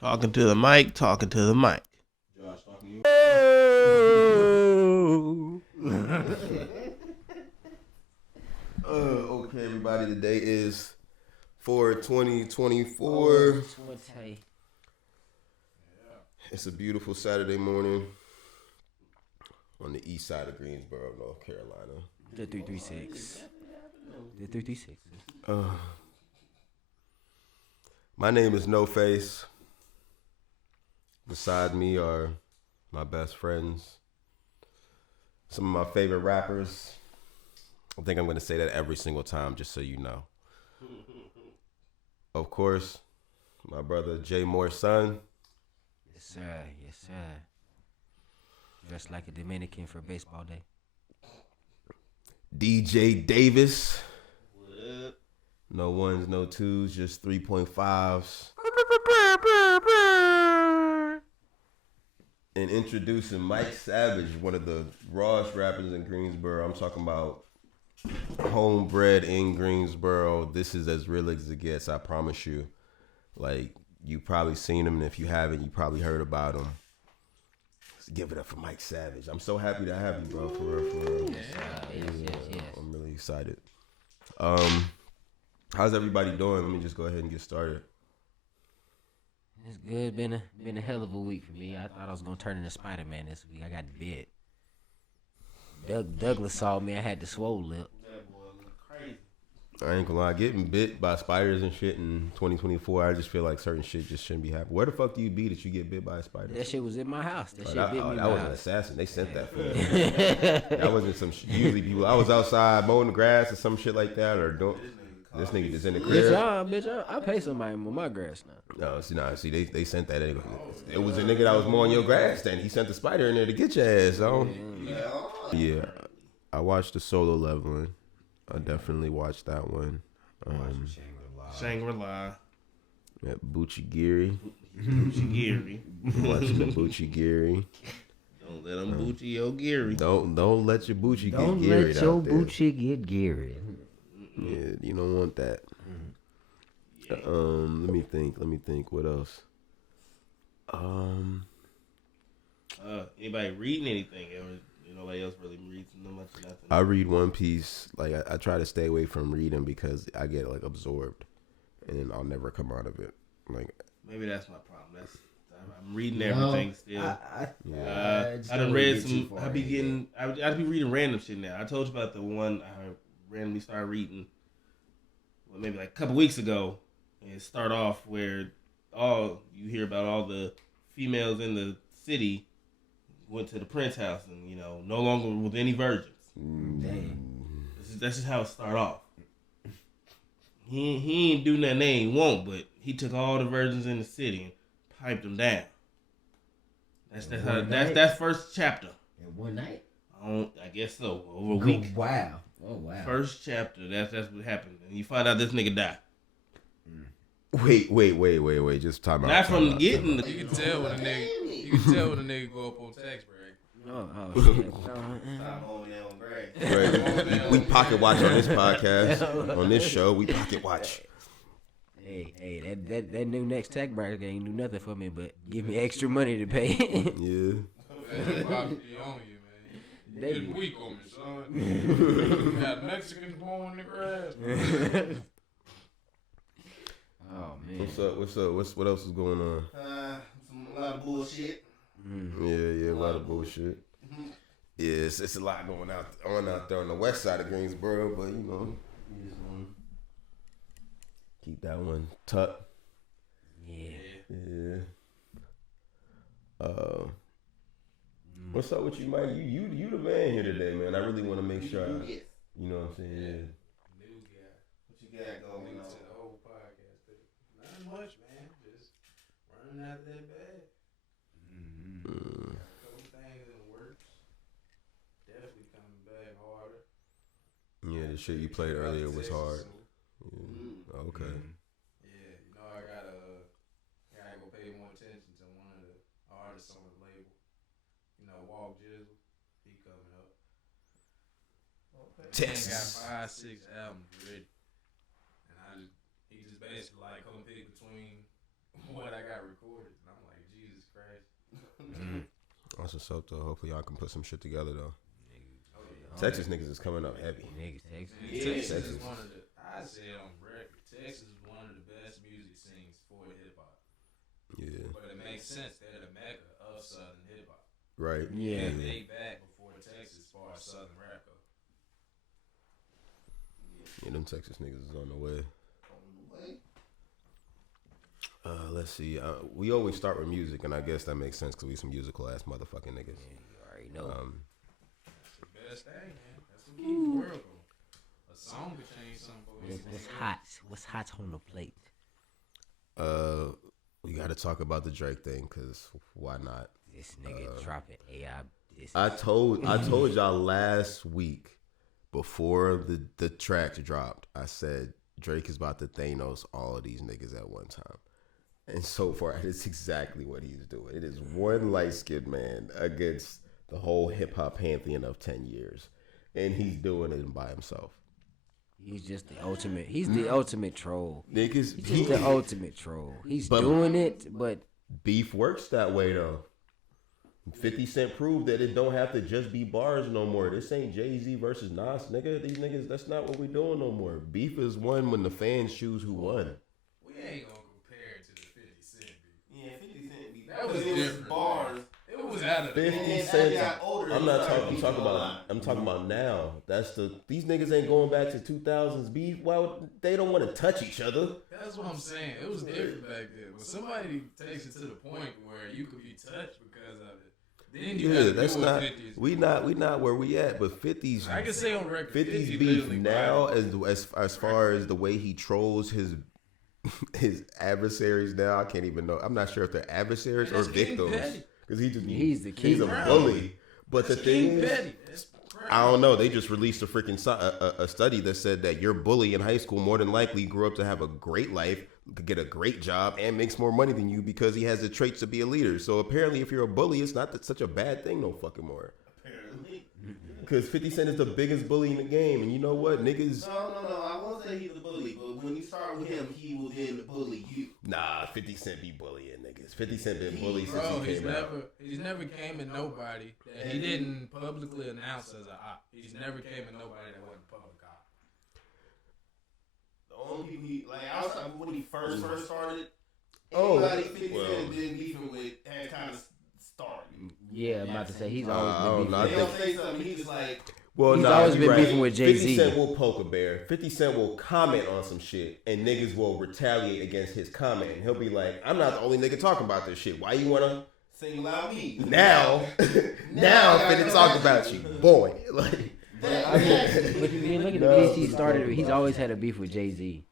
Talking to the mic, talking to the mic. Josh, talking to you. Oh. Okay, everybody. Today is 4/20/24. It's a beautiful Saturday morning on the east side of Greensboro, North Carolina. The 336. The 336. My name is No Face. Beside me are my best friends, some of my favorite rappers. I think I'm going to say that every single time just so you know. Of course, my brother Jay Moore's son. Yes, sir. Yes, sir. Dressed like a Dominican for baseball day. DJ Davis. No ones, no twos, just 3.5s. And introducing Mike Savage, one of the rawest rappers in Greensboro. I'm talking about homebred in Greensboro. This is as real as it gets, I promise you. Like, you probably seen him, and if you haven't, you probably heard about him. Let's give it up for Mike Savage. I'm so happy to have you, bro, for real. Yes. I'm really excited. How's everybody doing? Let me just go ahead and get started. It's good. Been a hell of a week for me. I thought I was gonna turn into Spider-Man this week. I got bit. Douglas saw me. I had the swole lip. That boy look crazy. I ain't gonna lie, getting bit by spiders and shit in 2024, I just feel like certain shit just shouldn't be happening. Where the fuck do you be that you get bit by a spider? That shit was in my house. That shit that bit me in that my was an house. assassin. They sent that for me. That wasn't some usually people. I was outside mowing the grass or some shit like that, or doing. This nigga just in the crib. Bitch, I pay somebody to mow my grass now. No, see, they sent that. It was a nigga that was mowing your grass. Then he sent the spider in there to get your ass. Yeah, I watched the Solo Leveling. I definitely watched that one. Shangri-La. At Bucci-Giri. Bucci-Giri. Watching the Bucci-Giri. Don't let them Bucci your Giri. Don't let your Bucci Don't get Giri let your out there. Bucci get Gary. Yeah, you don't want that. Let me think. What else? Anybody reading anything? Nobody else really reads much of nothing. I read One Piece. Like I try to stay away from reading because I get like absorbed, and then I'll never come out of it. Like maybe that's my problem. I'm reading everything still. I done read some. I be reading random shit now. I told you about the one I randomly started reading. Well, maybe like a couple weeks ago, and it start off where you hear about all the females in the city went to the Prince house and no longer with any virgins. Dang. That's just how it start off. He ain't do nothing they ain't want, but he took all the virgins in the city and piped them down. That's first chapter. In one night? I guess so. Over a week. Wow. Oh wow. First chapter. That's what happened, and you find out this nigga died. Wait. Just time out. Not from getting. You can tell when a nigga go up on tax break. Oh shit. Right. We pocket watch on this podcast. On this show, we pocket watch. Hey, that new next tax bracket ain't do nothing for me, but give me extra money to pay. Yeah. That's on you, man. They You weak on me, son. You got Mexicans mowing the grass. Oh man. What's up? What else is going on? A lot of bullshit. Yeah, a lot of bullshit. Yeah, it's a lot going on out there on the west side of Greensboro, but you just want to keep that one tucked. Yeah. What's up with you, Mike? You the man here today, man. I really want to make sure. You know what I'm saying? Yeah. News guy. What you got going Nigga on? to the whole podcast thing. Not much, man. Just running out of that bag. A couple things in the works. Definitely coming back harder. Yeah, the shit you played earlier was hard. Yeah. Okay. Yeah, I gotta go pay more attention to one of the artists on the label. Walk Jizzle, he coming up. Texas. Got 5-6 albums ready, and he just basically like come pick between what I got recorded. That's what's up, though. Hopefully, y'all can put some shit together, though. Texas niggas is coming up heavy. Texas is one of the. I said on record, Texas is one of the best music scenes for hip hop. Yeah. But it makes sense they're the mecca of Southern hip hop. Right. Yeah. They back before Texas as far as Southern rap go. Yeah, them Texas niggas is on the way. Let's see. We always start with music, and I guess that makes sense because we some musical ass motherfucking niggas. Yeah, you already know. That's the best thing, man. That's what keeps the world going. A song could change something. What's hot on the plate? We got to talk about the Drake thing because why not? This nigga dropping AI. I told y'all last week before the track dropped. I said Drake is about to Thanos all of these niggas at one time. And so far, that's exactly what he's doing. It is one light-skinned man against the whole hip-hop pantheon of 10 years. And he's doing it by himself. He's just the ultimate. He's the ultimate troll. Niggas, He's just the ultimate troll. He's doing it, but... Beef works that way, though. 50 Cent proved that it don't have to just be bars no more. This ain't Jay-Z versus Nas, nigga. These niggas, that's not what we doing no more. Beef is won when the fans choose who won. We ain't gonna compare it to the 50 Cent beef. Yeah, 50 Cent beef. That was different. Bars. It was out of the 50 Cent. I'm talking about now. These niggas ain't going back to 2000s beef. Why would they don't want to touch each other? That's what I'm saying. It was different back then. When somebody takes it to the point where you could be touched because of it, then you Yeah, that's not. We not where we at. But 50s. I can say on record, 50s beef now, as far as the way he trolls his adversaries now, I can't even know. I'm not sure if they're adversaries or victims. Because he's the king. He's a bully. But the thing is, I don't know. They just released a freaking a study that said that your bully in high school more than likely grew up to have a great life, could get a great job, and makes more money than you because he has the traits to be a leader. So apparently, if you're a bully, it's not such a bad thing no fucking more. Apparently. Because 50 Cent is the biggest bully in the game, and you know what, niggas. No. I won't say he's the bully, but when you start with him, he will then bully you. Nah, 50 Cent be bullying niggas. 50 Cent been bullied since he came out. He's never came at nobody that he didn't publicly announce as a op. He's never came at nobody that wasn't public op. The only people he outside when he first started. Oh, anybody 50 Cent been beefing with had kind of started. Yeah, I'm about to say he's I always don't know. been They beefing. don't say something. He's just like. Well, He's nah, always you been beefing with Jay-Z. 50 Cent will poke a bear. 50 Cent will comment on some shit, and niggas will retaliate against his comment. And he'll be like, I'm not the only nigga talking about this shit. Why you wanna Single out me. now I'm finna talk about you, boy. Like, But you look at the beefs he started. He's always had a beef with Jay-Z.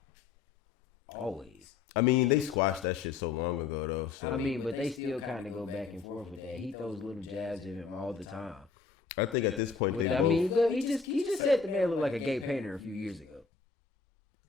Always. I mean, they squashed that shit so long ago, though. So. I mean, but they still kind of go back and forth with that. He throws little jabs at him all the time. I think at this point they I both. mean, look, he just said the man looked like a gay painter a few years ago.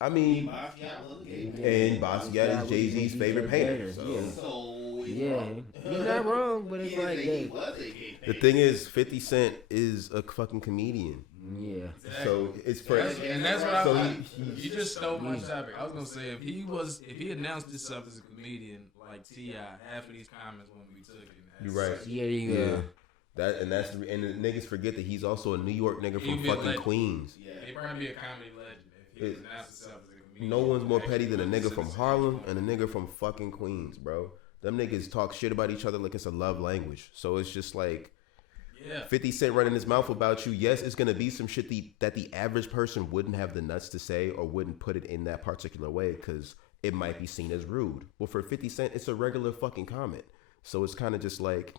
I mean, Basquiat was a gay. and Basquiat is Jay-Z's favorite painter. So. Yeah. So Yeah, he's not wrong, but it's he like, he hey, was a gay. The thing is, 50 Cent is a fucking comedian. yeah. So it's for. And that's what So you just stole my topic. I was gonna say if he announced himself as a comedian like T.I., half of these comments wouldn't be taken. You're right. Yeah. And the niggas forget that he's also a New York nigga from He'd be a fucking legend. Queens. Yeah, he'd probably be a comedy legend if he announced himself as a comedian. No one's more petty than a nigga from Harlem and a nigga from fucking Queens, bro. Them niggas talk shit about each other like it's a love language. So it's just like, 50 Cent running his mouth about you. Yes, it's gonna be some shit that the average person wouldn't have the nuts to say or wouldn't put it in that particular way because it might be seen as rude. Well, for 50 Cent, it's a regular fucking comment. So it's kind of just like,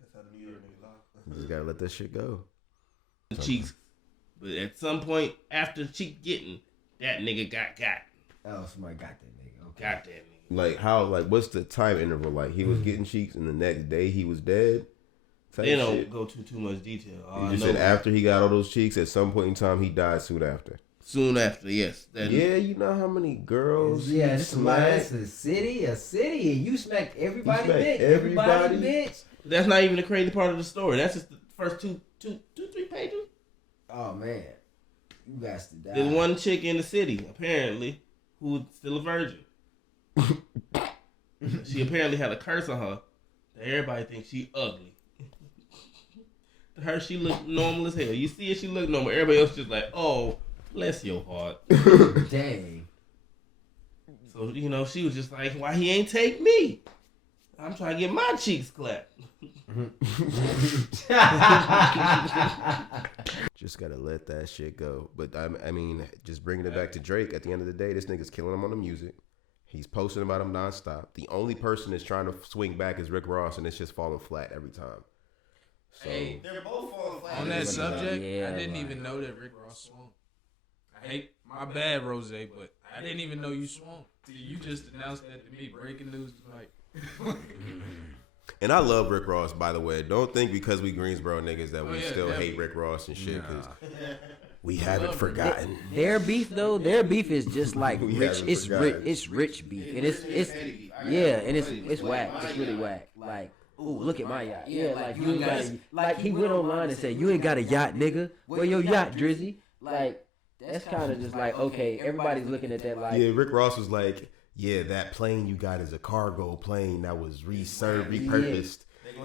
That's how the New York niggas are. you just gotta let that shit go. Cheeks, but at some point after cheek getting, that nigga got. Oh, somebody got that nigga. Okay. Got that nigga. Like how? Like what's the time interval? Like he was getting cheeks and the next day he was dead. Type They don't shit. go too much detail. All You I just know said after he got all those cheeks, at some point in time he died soon after. soon after, yes. Yeah, you know how many girls? Yeah, he smacked smacked? a city, and you smacked everybody, smacked bitch. everybody? Bitch. That's not even the crazy part of the story. That's just the first two, 3 pages. Oh man, you got to die. There's one chick in the city, apparently, who's still a virgin. She apparently had a curse on her Everybody thinks she ugly. To her, she look normal as hell. You see her, she look normal. Everybody else just like, oh, bless your heart. Dang. So, she was just like, why he ain't take me? I'm trying to get my cheeks clapped. Just gotta let that shit go. But I mean, just bringing it back to Drake. At the end of the day, this nigga's killing him on the music. He's posting about him nonstop. The only person that's trying to swing back is Rick Ross, and it's just falling flat every time. So, Hey, they're both falling flat. on that subject, Yeah, I didn't even know that Rick Ross swung. I hate my bad, Rose, but I didn't even know you swung. You just announced that to me. Breaking news tonight. and I love Rick Ross, by the way. Don't think because we Greensboro niggas that we still definitely. hate Rick Ross and shit, because we haven't forgotten. Their beef is just like We rich. haven't It's forgotten. rich beef, and it's whack. It's really whack. Like, ooh, look at my yacht. Yeah, like you ain't got a, like he went online and said, you ain't got a yacht, nigga. Where your yacht, Drizzy? Like, that's kind of just like, okay, everybody's looking at that like, Yeah, Rick Ross was like, yeah, that plane you got is a cargo plane that was repurposed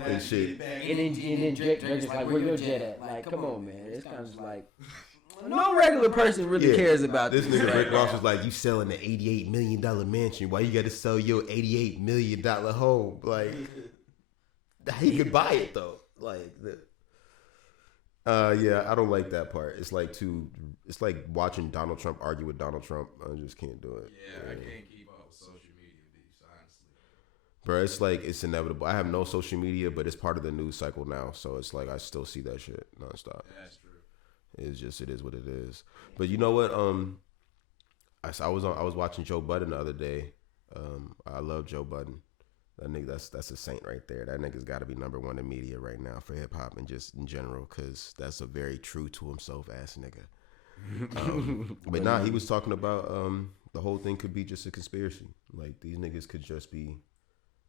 and shit. and then Drake just like, where your jet at? Like, come on, man. It's kind of just like, no regular person really cares about this this. nigga Rick Ross was like, you selling the $88 million mansion. Why you got to sell your $88 million home? Like, he could buy it though. Like, yeah, I don't like that part. It's like watching Donald Trump argue with Donald Trump. I just can't do it. Yeah, I can't keep up with social media beefs, honestly. Bro, it's like, it's inevitable. I have no social media, but it's part of the news cycle now. So it's like, I still see that shit nonstop. That's true. It is what it is. But you know what? I was watching Joe Budden the other day. I love Joe Budden. That nigga, that's a saint right there. That nigga's got to be number one in media right now for hip hop and just in general, because that's a very true to himself ass nigga. But nah, he was talking about the whole thing could be just a conspiracy. Like, these niggas could just be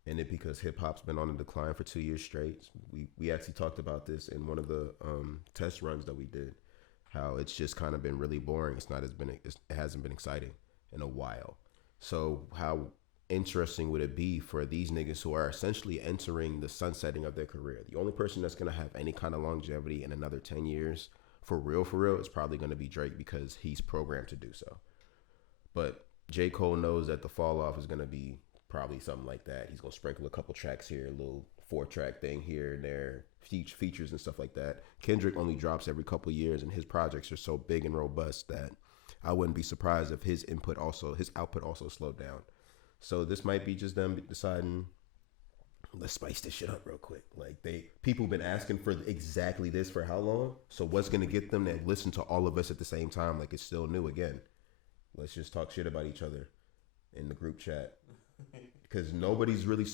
in it because hip hop's been on a decline for 2 years straight. We actually talked about this in one of the test runs that we did. How it's just kind of been really boring. It hasn't been exciting in a while. So how interesting would it be for these niggas who are essentially entering the sunsetting of their career? The only person that's going to have any kind of longevity in another 10 years, for real, is probably going to be Drake, because he's programmed to do so. But J. Cole knows that the fall off is going to be probably something like that. He's going to sprinkle a couple tracks here, a little 4-track thing here and there, features and stuff like that. Kendrick only drops every couple of years, and his projects are so big and robust that I wouldn't be surprised if his output also slowed down. So this might be just them deciding, let's spice this shit up real quick. Like, people have been asking for exactly this for how long? So what's gonna get them to listen to all of us at the same time? Like, it's still new again. Let's just talk shit about each other in the group chat, because nobody's really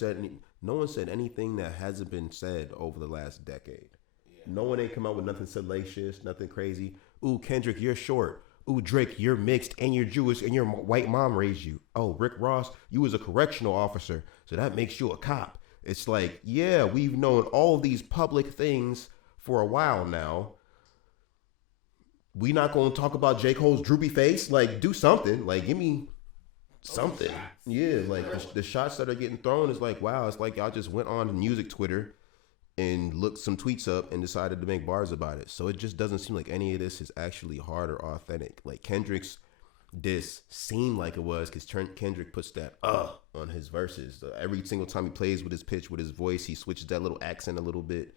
no one said anything that hasn't been said over the last decade. Yeah. No one ain't come out with nothing salacious, nothing crazy. Ooh, Kendrick, you're short. Ooh, Drake, you're mixed and you're Jewish and your white mom raised you. Oh, Rick Ross, you was a correctional officer, so that makes you a cop. It's like, yeah, we've known all of these public things for a while now. We not going to talk about J. Cole's droopy face? Like, do something. Like, give me something. Yeah, like the shots that are getting thrown is like, wow, it's like y'all just went on music Twitter and looked some tweets up and decided to make bars about it. So it just doesn't seem like any of this is actually hard or authentic. Like, Kendrick's diss seemed like it was, because Kendrick puts that on his verses. Every single time he plays with his pitch, with his voice, he switches that little accent a little bit.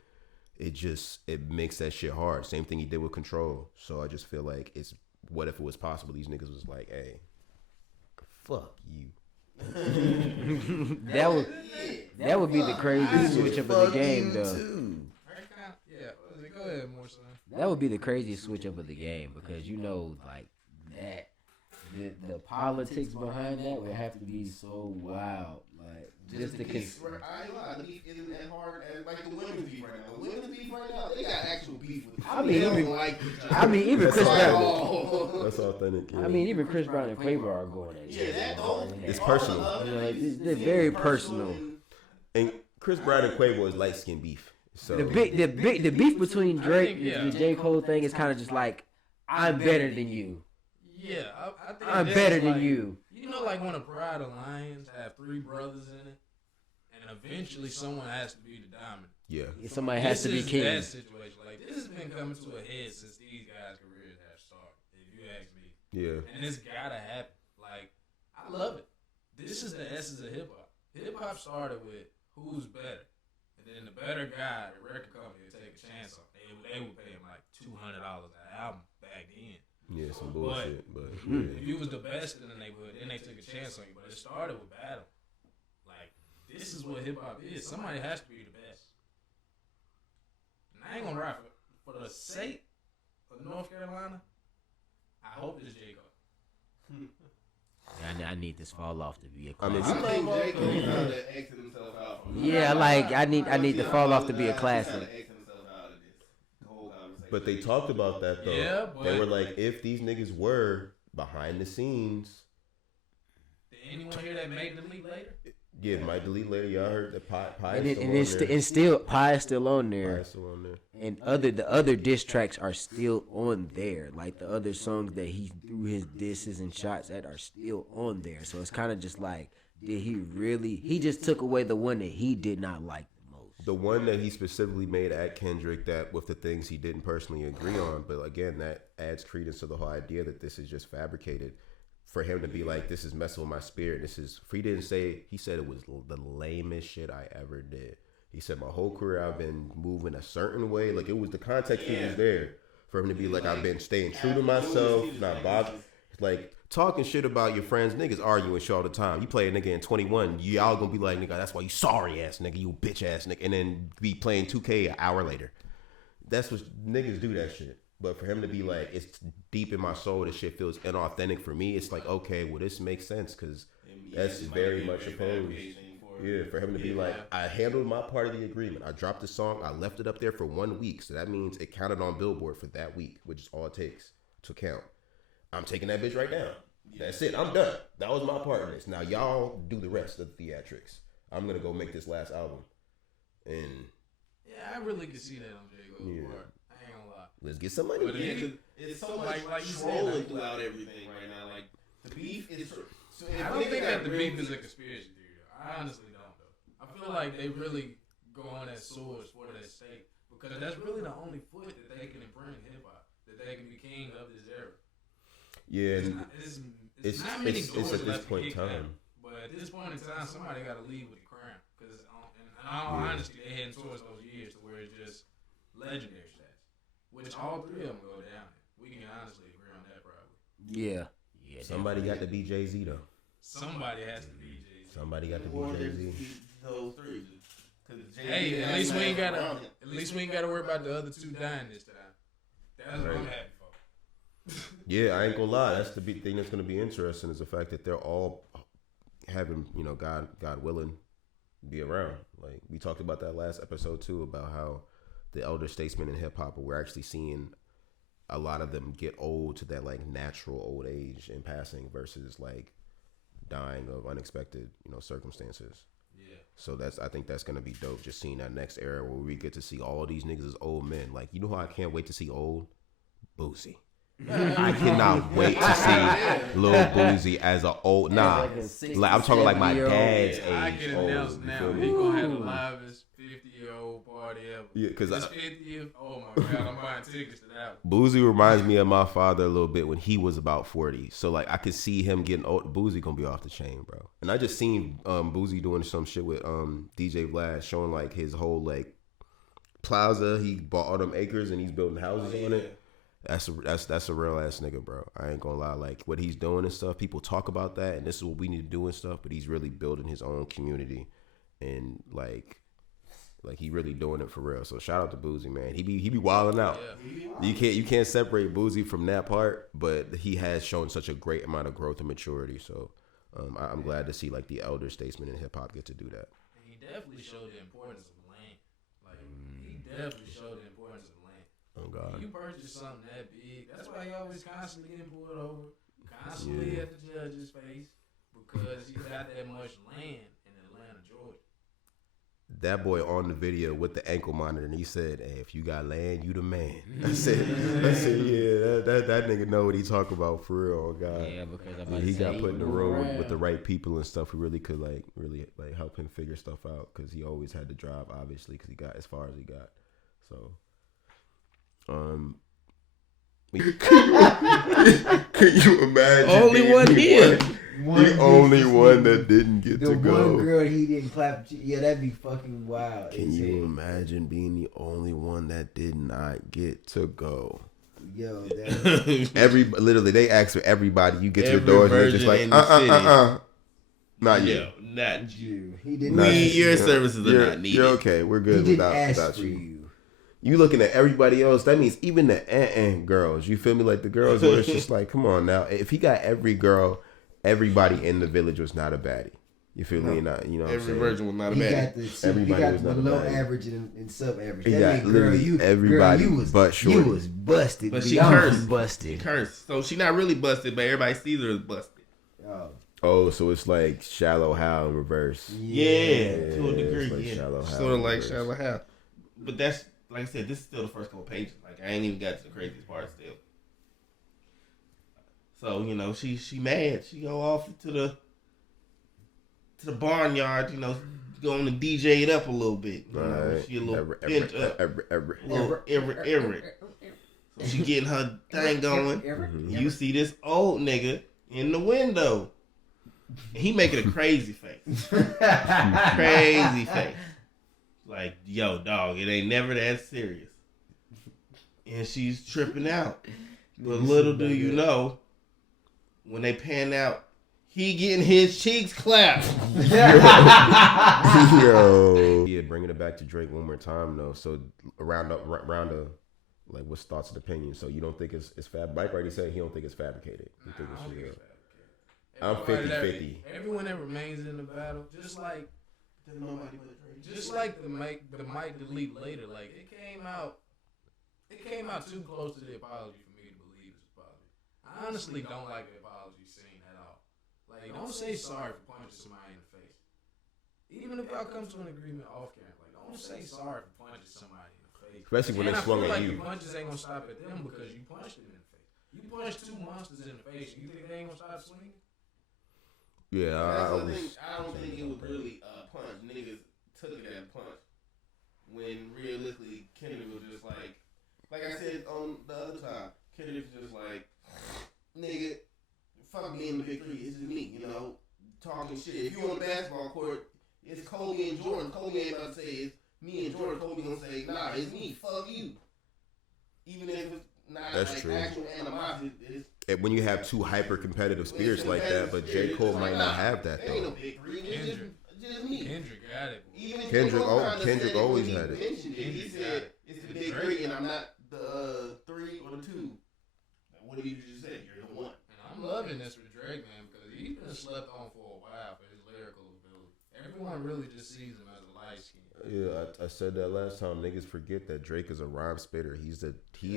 It makes that shit hard. Same thing he did with Control. So I just feel like it's, what if it was possible these niggas was like, hey, fuck you. that would be the craziest switch up of the game, though. Yeah, go ahead, more son. That would be the craziest switch up of the game, because like that, the politics behind that would have to be so wild. Like, just the beef. The beef isn't that hard as like the women's beef right now. The women's beef right now, they got actual beef with each other. Even Chris Brown. That's authentic. Yeah. Even Chris Brown and Quavo are going at each other. It's personal. They're very personal. And Chris Brown and Quavo is light skin beef. So the beef between Drake and the J. Cole thing is kind of just like, I'm better than you. Yeah, I think I'm better than you. You know, like when a pride of lions have 3 brothers in it, and eventually someone has to be the dominant. Yeah. Somebody has to be king. That situation. Like, this has been coming to a head since these guys' careers have started, if you ask me. Yeah. And it's gotta happen. Like, I love it. This is the essence of hip hop. Hip hop started with who's better. And then the better guy, the record company, would take a chance on. They would pay him like $200 an album back then. Yeah, some bullshit. But if you was the best in the neighborhood, then they took a chance on you. But it started with battle. Like, this is what hip hop is. Somebody has to be the best. And I ain't gonna lie, for the sake of North Carolina, I hope it's J. Cole. I need this fall off to be a I mean, classic. I think J. Cole trying to exit himself out from Yeah, like I need the fall off to be a classic. but they talked about that though. Yeah, they were like, if these niggas were behind the scenes. Did anyone hear that made the league later? Yeah, might delete later. Y'all heard that Pie And still Pie is still on there. Pie's still on there. And the other diss tracks are still on there. Like the other songs that he threw his disses and shots at are still on there. So it's kind of just like, did he really? He just took away the one that he did not like the most. The one that he specifically made at Kendrick, that with the things he didn't personally agree on. But again, that adds credence to the whole idea that this is just fabricated. For him to be like, this is messing with my spirit. He didn't say, he said it was the lamest shit I ever did. He said, my whole career I've been moving a certain way. Like, it was the context was there for him to be like, I've been staying true to myself, not bothered. Like, talking shit about your friends, niggas arguing shit all the time. You play a nigga in 21, y'all gonna be like, nigga, that's why you sorry ass nigga, you bitch ass nigga. And then be playing 2K an hour later. That's what niggas do, that shit. But for him to be like, it's deep in my soul, this shit feels inauthentic for me. It's like, okay, well, this makes sense because that's very much opposed. Yeah, for him to be like, I handled my part of the agreement. I dropped the song. I left it up there for 1 week. So that means it counted on Billboard for that week, which is all it takes to count. I'm taking that bitch right now. That's it. I'm done. That was my part of this. Now y'all do the rest of the theatrics. I'm going to go make this last album. And yeah, I really can see that on J. Cole's part. Let's get some money. But it's so much trolling throughout everything right now. Like, the beef is... So I don't think that the beef is a conspiracy theory, though. I honestly don't, though. I feel like they really go on that source for that sake. Because that's really the only foot that they can imprint hip-hop. That they can be king of this era. Yeah. It's not many doors at this left point in to kick time. down. But at this point in time, somebody got to leave with the crown. Because in all honesty, they heading towards those years to where it's just legendary. Which all three of them go down. We can honestly agree on that, probably. Yeah. Somebody got to be Jay-Z, though. Somebody has to be Jay-Z. Somebody got to be Jay-Z. Those three. Hey, at least we ain't gotta worry about the other two dying this time. That's what I'm happy for. Yeah, I ain't gonna lie. That's the big thing that's gonna be interesting is the fact that they're all having, God willing, be around. Like we talked about that last episode too, about how the elder statesmen in hip hop, we're actually seeing a lot of them get old to that like natural old age in passing versus like dying of unexpected, circumstances. Yeah. So I think that's gonna be dope. Just seeing that next era where we get to see all these niggas as old men. Like, you know who I can't wait to see old? Boosie. I cannot wait to see Lil Boosie as an old like I'm talking like my dad's age. I get announced now. He gonna have the livest 50-year-old party ever. Yeah, because this 50th. Oh my god, I'm buying tickets to that one. Boosie reminds me of my father a little bit when he was about 40. So like I could see him getting old. Boosie gonna be off the chain, bro. And I just seen Boosie doing some shit with DJ Vlad, showing like his whole like plaza. He bought all them acres and he's building houses on it. That's a real ass nigga, bro. I ain't gonna lie. Like what he's doing and stuff, people talk about that, and this is what we need to do and stuff. But he's really building his own community, and like he really doing it for real. So shout out to Boosie, man. He be wilding out. Yeah. You can't separate Boosie from that part, but he has shown such a great amount of growth and maturity. So I'm glad to see like the elder statesmen in hip hop get to do that. And he definitely showed the importance of land. Like he definitely showed the importance of. Oh God. You purchase something that big, that's why you always constantly getting pulled over, constantly at the judge's face, because you got that much land in Atlanta, Georgia. that boy on the video with the ankle monitor, and he said, "Hey, if you got land, you the man." I said, yeah, that nigga know what he talk about for real. Oh God, yeah, because he got put in the room with the right people and stuff who really could really help him figure stuff out because he always had to drive, obviously, because he got as far as he got. So, can you imagine? Only one here. The only one that didn't get to go. The one girl he didn't clap. Yeah, that'd be fucking wild. Can you imagine being the only one that did not get to go? Yo, literally, they ask for everybody. You get to the doors, and they're just like, not you. Not you. He didn't. Your services are not needed. You're okay. We're good without you. You looking at everybody else, that means even the girls. You feel me? Like the girls where it's just like, come on now. If he got every girl, everybody in the village was not a baddie. You feel me? Not, you know what I'm saying? Every virgin was not a baddie. Everybody was not a baddie. Below average and sub average. He got literally everybody but short. You was busted. But she cursed. Busted. She cursed. So she not really busted, but everybody sees her as busted. Oh, so it's like Shallow Hal in reverse. Yeah, to a degree. Like Shallow Hal sort of like Shallow Hal. But that's, like I said, this is still the first couple pages. Like, I ain't even got to the craziest part still. So, you know, she mad. She go off to the barnyard, you know, going to DJ it up a little bit. You know, she a little bent up. So she getting her thing going. You see this old nigga in the window. And he making a crazy face. Crazy face. Like, yo, dog, it ain't never that serious. And she's tripping out. But little do you know, when they pan out, he getting his cheeks clapped. Yo. Yeah, bringing it back to Drake one more time, though. So, around like, what's thoughts and opinions? So, you don't think it's fab? Mike already said he don't think it's fabricated. You think it's real? I'm 50-50. Everyone that remains in the battle, just like the might delete later. Like it came out too close to the apology for me to believe it's apology. I honestly don't like the apology scene at all. Like, don't say sorry for punching somebody in the face. Even if y'all come to an agreement off camera, like don't say sorry for punching somebody in the face. Especially when they swung at you. The punches ain't gonna stop at them because you punched them in the face. You punched two monsters in the face. You think they ain't gonna stop swinging? Yeah, I don't think it was really a punch. Niggas took it as a punch. When realistically, Kendrick was just like I said on the other time, Kendrick was just like, nigga, fuck me in the big three. It's just me, you know, talking shit. If you on the basketball court, it's Kobe and Jordan. Kobe ain't about to say it's me and Jordan. Kobe gonna say, nah, it's me. Fuck you. Even if it's not that's like true. Actual animosity. And when you have two hyper competitive spirits like that, but J. Cole might not have that though. Ain't no big three. Just me. Kendrick got it. Even Kendrick always had it. He said it's the big three, and I'm not the 3 or the 2. What did you just say? You're the 1. And I'm loving this with Drake, man, because he's been slept on for a while for his lyrical ability. Everyone really just sees him as a light skin. Yeah, I said that last time. Niggas forget that Drake is a rhyme spitter. He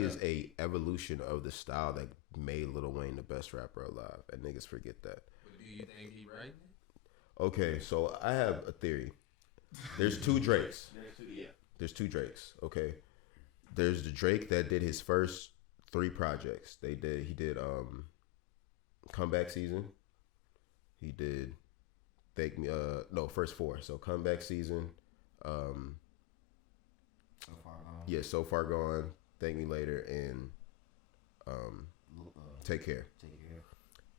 is a evolution of the style that made Lil Wayne the best rapper alive, and niggas forget that. But do you think he writing it? Okay, so I have a theory. There's two Drakes. Yeah. There's two Drakes. Okay, there's the Drake that did his first 3 projects. He did Comeback Season. He did first 4. So Comeback Season. So Far Gone, Thank Me Later, and Take Care.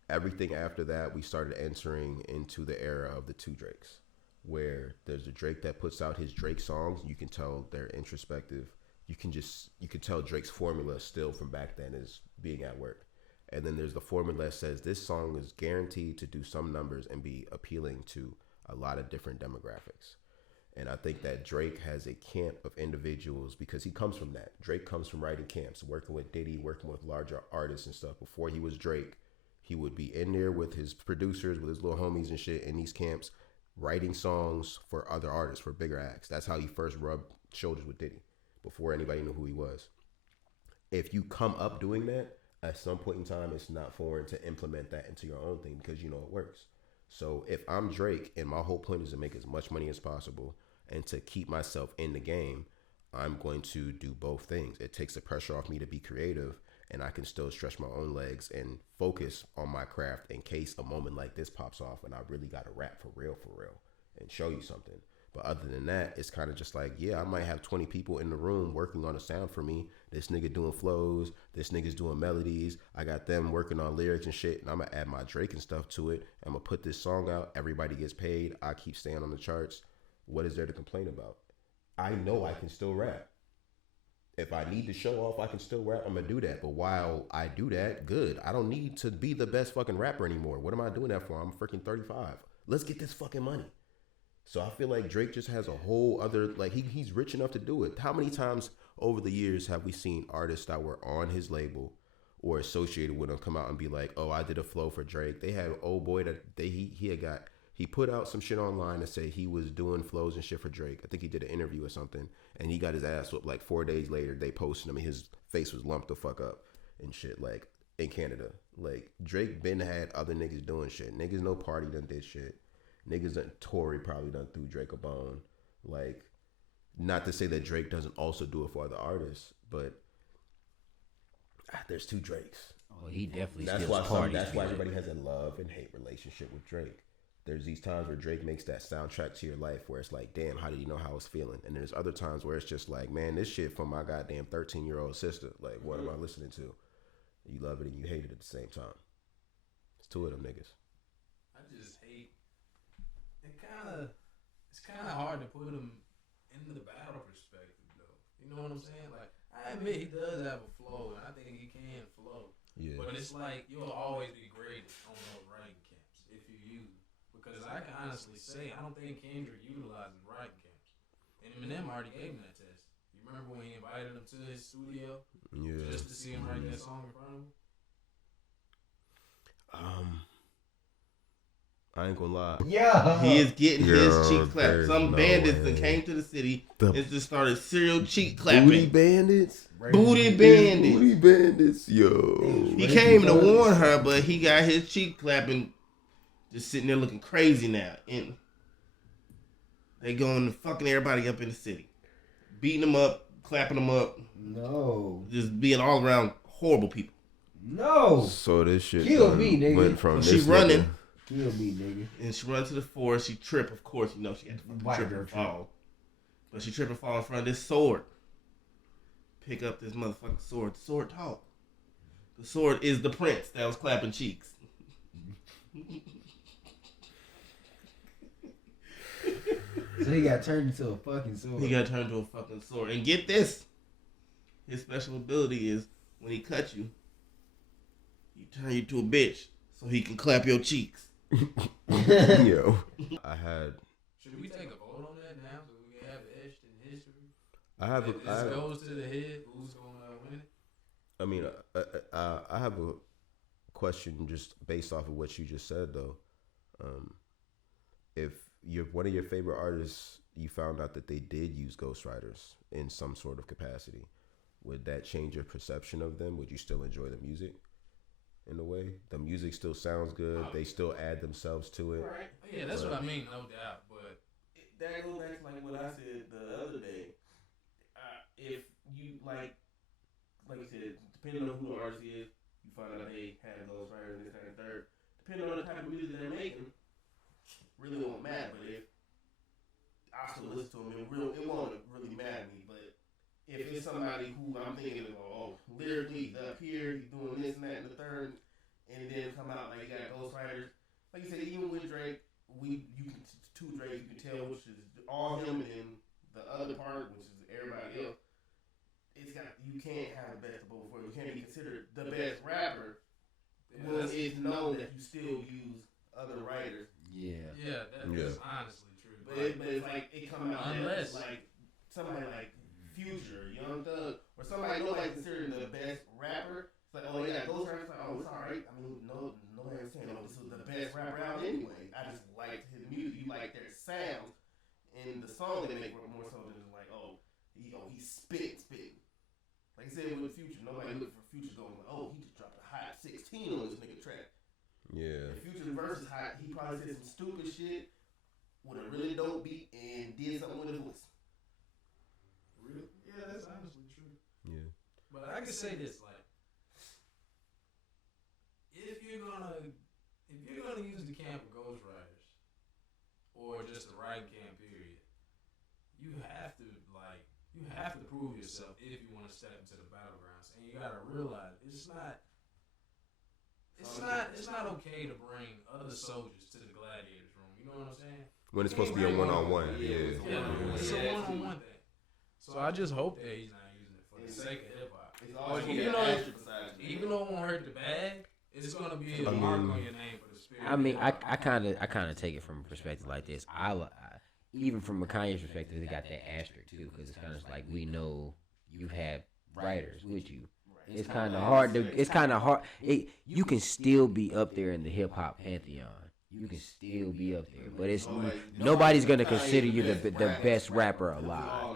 Everything after that, we started entering into the era of the 2 Drakes, where there's the Drake that puts out his Drake songs. You can tell they're introspective. You can tell Drake's formula still from back then is being at work. And then there's the formula that says this song is guaranteed to do some numbers and be appealing to a lot of different demographics. And I think that Drake has a camp of individuals because he comes from that. Drake comes from writing camps, working with Diddy, working with larger artists and stuff. Before he was Drake, he would be in there with his producers, with his little homies and shit in these camps, writing songs for other artists, for bigger acts. That's how he first rubbed shoulders with Diddy, before anybody knew who he was. If you come up doing that, at some point in time, it's not foreign to implement that into your own thing because you know it works. So if I'm Drake and my whole point is to make as much money as possible, And to keep myself in the game, I'm going to do both things. It takes the pressure off me to be creative, and I can still stretch my own legs and focus on my craft in case a moment like this pops off and I really got to rap for real, and show you something. But other than that, it's kind of just like, yeah, I might have 20 people in the room working on a sound for me. This nigga doing flows. This nigga's doing melodies. I got them working on lyrics and shit. And I'm going to add my Drake and stuff to it. I'm going to put this song out. Everybody gets paid. I keep staying on the charts. What is there to complain about? I know I can still rap. If I need to show off, I can still rap. I'm going to do that. But while I do that, good. I don't need to be the best fucking rapper anymore. What am I doing that for? I'm freaking 35. Let's get this fucking money. So I feel like Drake just has a whole other, like he's rich enough to do it. How many times over the years have we seen artists that were on his label or associated with him come out and be like, oh, I did a flow for Drake. They had old boy that he put out some shit online to say he was doing flows and shit for Drake. I think he did an interview or something, and he got his ass whooped. Like 4 days later, they posted him and his face was lumped the fuck up and shit, like in Canada. Like Drake been had other niggas doing shit. Niggas no party done did shit. Niggas done Tory probably done threw Drake a bone. Like, not to say that Drake doesn't also do it for other artists, but there's two Drakes. Oh, he definitely That's steals why parties. that's why everybody has a love and hate relationship with Drake. There's these times where Drake makes that soundtrack to your life where it's like, damn, how did you know how I was feeling? And there's other times where it's just like, man, this shit from my goddamn 13-year-old sister. Like, what am I listening to? You love it and you hate it at the same time. It's two of them niggas. I just hate. It's kind of hard to put him in the battle perspective, though. You know what I'm saying? Like, I admit he does have a flow, and I think he can flow. Yeah. But it's like you'll always be great on those writing camps if you use it. Because I can honestly say I don't think Kendrick utilizes writing camps, and Eminem already gave him that test. You remember when he invited him to his studio just to see him write that song in front of him? I ain't gonna lie. Yeah, he is getting his cheek clapped. Some bandits that came to the city and just started serial cheek clapping. Booty bandits. Booty bandits. Booty bandits. Yo. He came to warn her, but he got his cheek clapping, just sitting there looking crazy now. And they going to fucking everybody up in the city, beating them up, clapping them up. No, just being all around horrible people. No. So this shit kill me, nigga. Went from so she running. Kill me, nigga. And she runs to the forest. She trip, of course. You know she had to trip and fall. But she trip and fall in front of this sword. Pick up this motherfucking sword. The sword talk. The sword is the prince that was clapping cheeks. So he got turned into a fucking sword. He got turned into a fucking sword. And get this. His special ability is when he cuts you, he turn you to a bitch so he can clap your cheeks. Yo. I had. Should we take a vote on that now so we can have it etched in history? This goes to the head. Who's going to win it? I mean, I have a question just based off of what you just said, though. If one of your favorite artists, you found out that they did use ghostwriters in some sort of capacity, would that change your perception of them? Would you still enjoy the music? In a way, the music still sounds good. They still add themselves to it. Right. Yeah, that's what I mean, no doubt. But that goes back to like what I said the other day. If you like you said, depending on who the artist is, you find out they had a ghostwriter and this and third. Depending on the type of music they're making, really won't matter. But if I still listen to them, it won't really matter to me. But if it's somebody who I'm thinking of, lyrically, he's up here, he's doing this and that and the third, and it didn't come out like you got ghostwriters. Like you said, even with Drake, two Drakes, you can tell which is all him and the other part, which is everybody else. You can't have the best of both worlds. You can't be considered the best rapper when it's known that you still use other writers. Yeah. That's honestly true. But it's like it come out unless like somebody like Future, Young Thug, or somebody nobody considered the best rapper. It's like, oh, they got ghostwriters. It's like, oh, it's alright. I mean, nobody was saying, this was the best rapper out anyway. I just liked his music. You like their sound and the song they make more so than just like, he spit. Like I said with Future, nobody looked for Future going, he just dropped a hot 16 on this nigga track. Yeah. If Future's verse is hot, he probably said some stupid shit with a really dope beat and did something with it can say this, like, if you're gonna use the camp of ghostwriters or just the writing camp period, you have to prove yourself if you want to step into the battlegrounds, and you gotta realize it's not okay to bring other soldiers to the gladiators room. You know what I'm saying? When it's supposed to be a one-on-one. Yeah, it's a one-on-one thing. So I just hope that he's not using it for the sake of hip hop. Even though it won't hurt the bag, it's gonna be a mark on your name for the spirit. I mean, I kind of take it from a perspective like this. I even from a Kanye perspective, they got that asterisk too, because it's kind of like we know you have writers with you. It's kind of hard to. It's kind of hard. You can still be up there in the hip hop pantheon. You can still be up there, but it's nobody's gonna consider you the best rapper alive.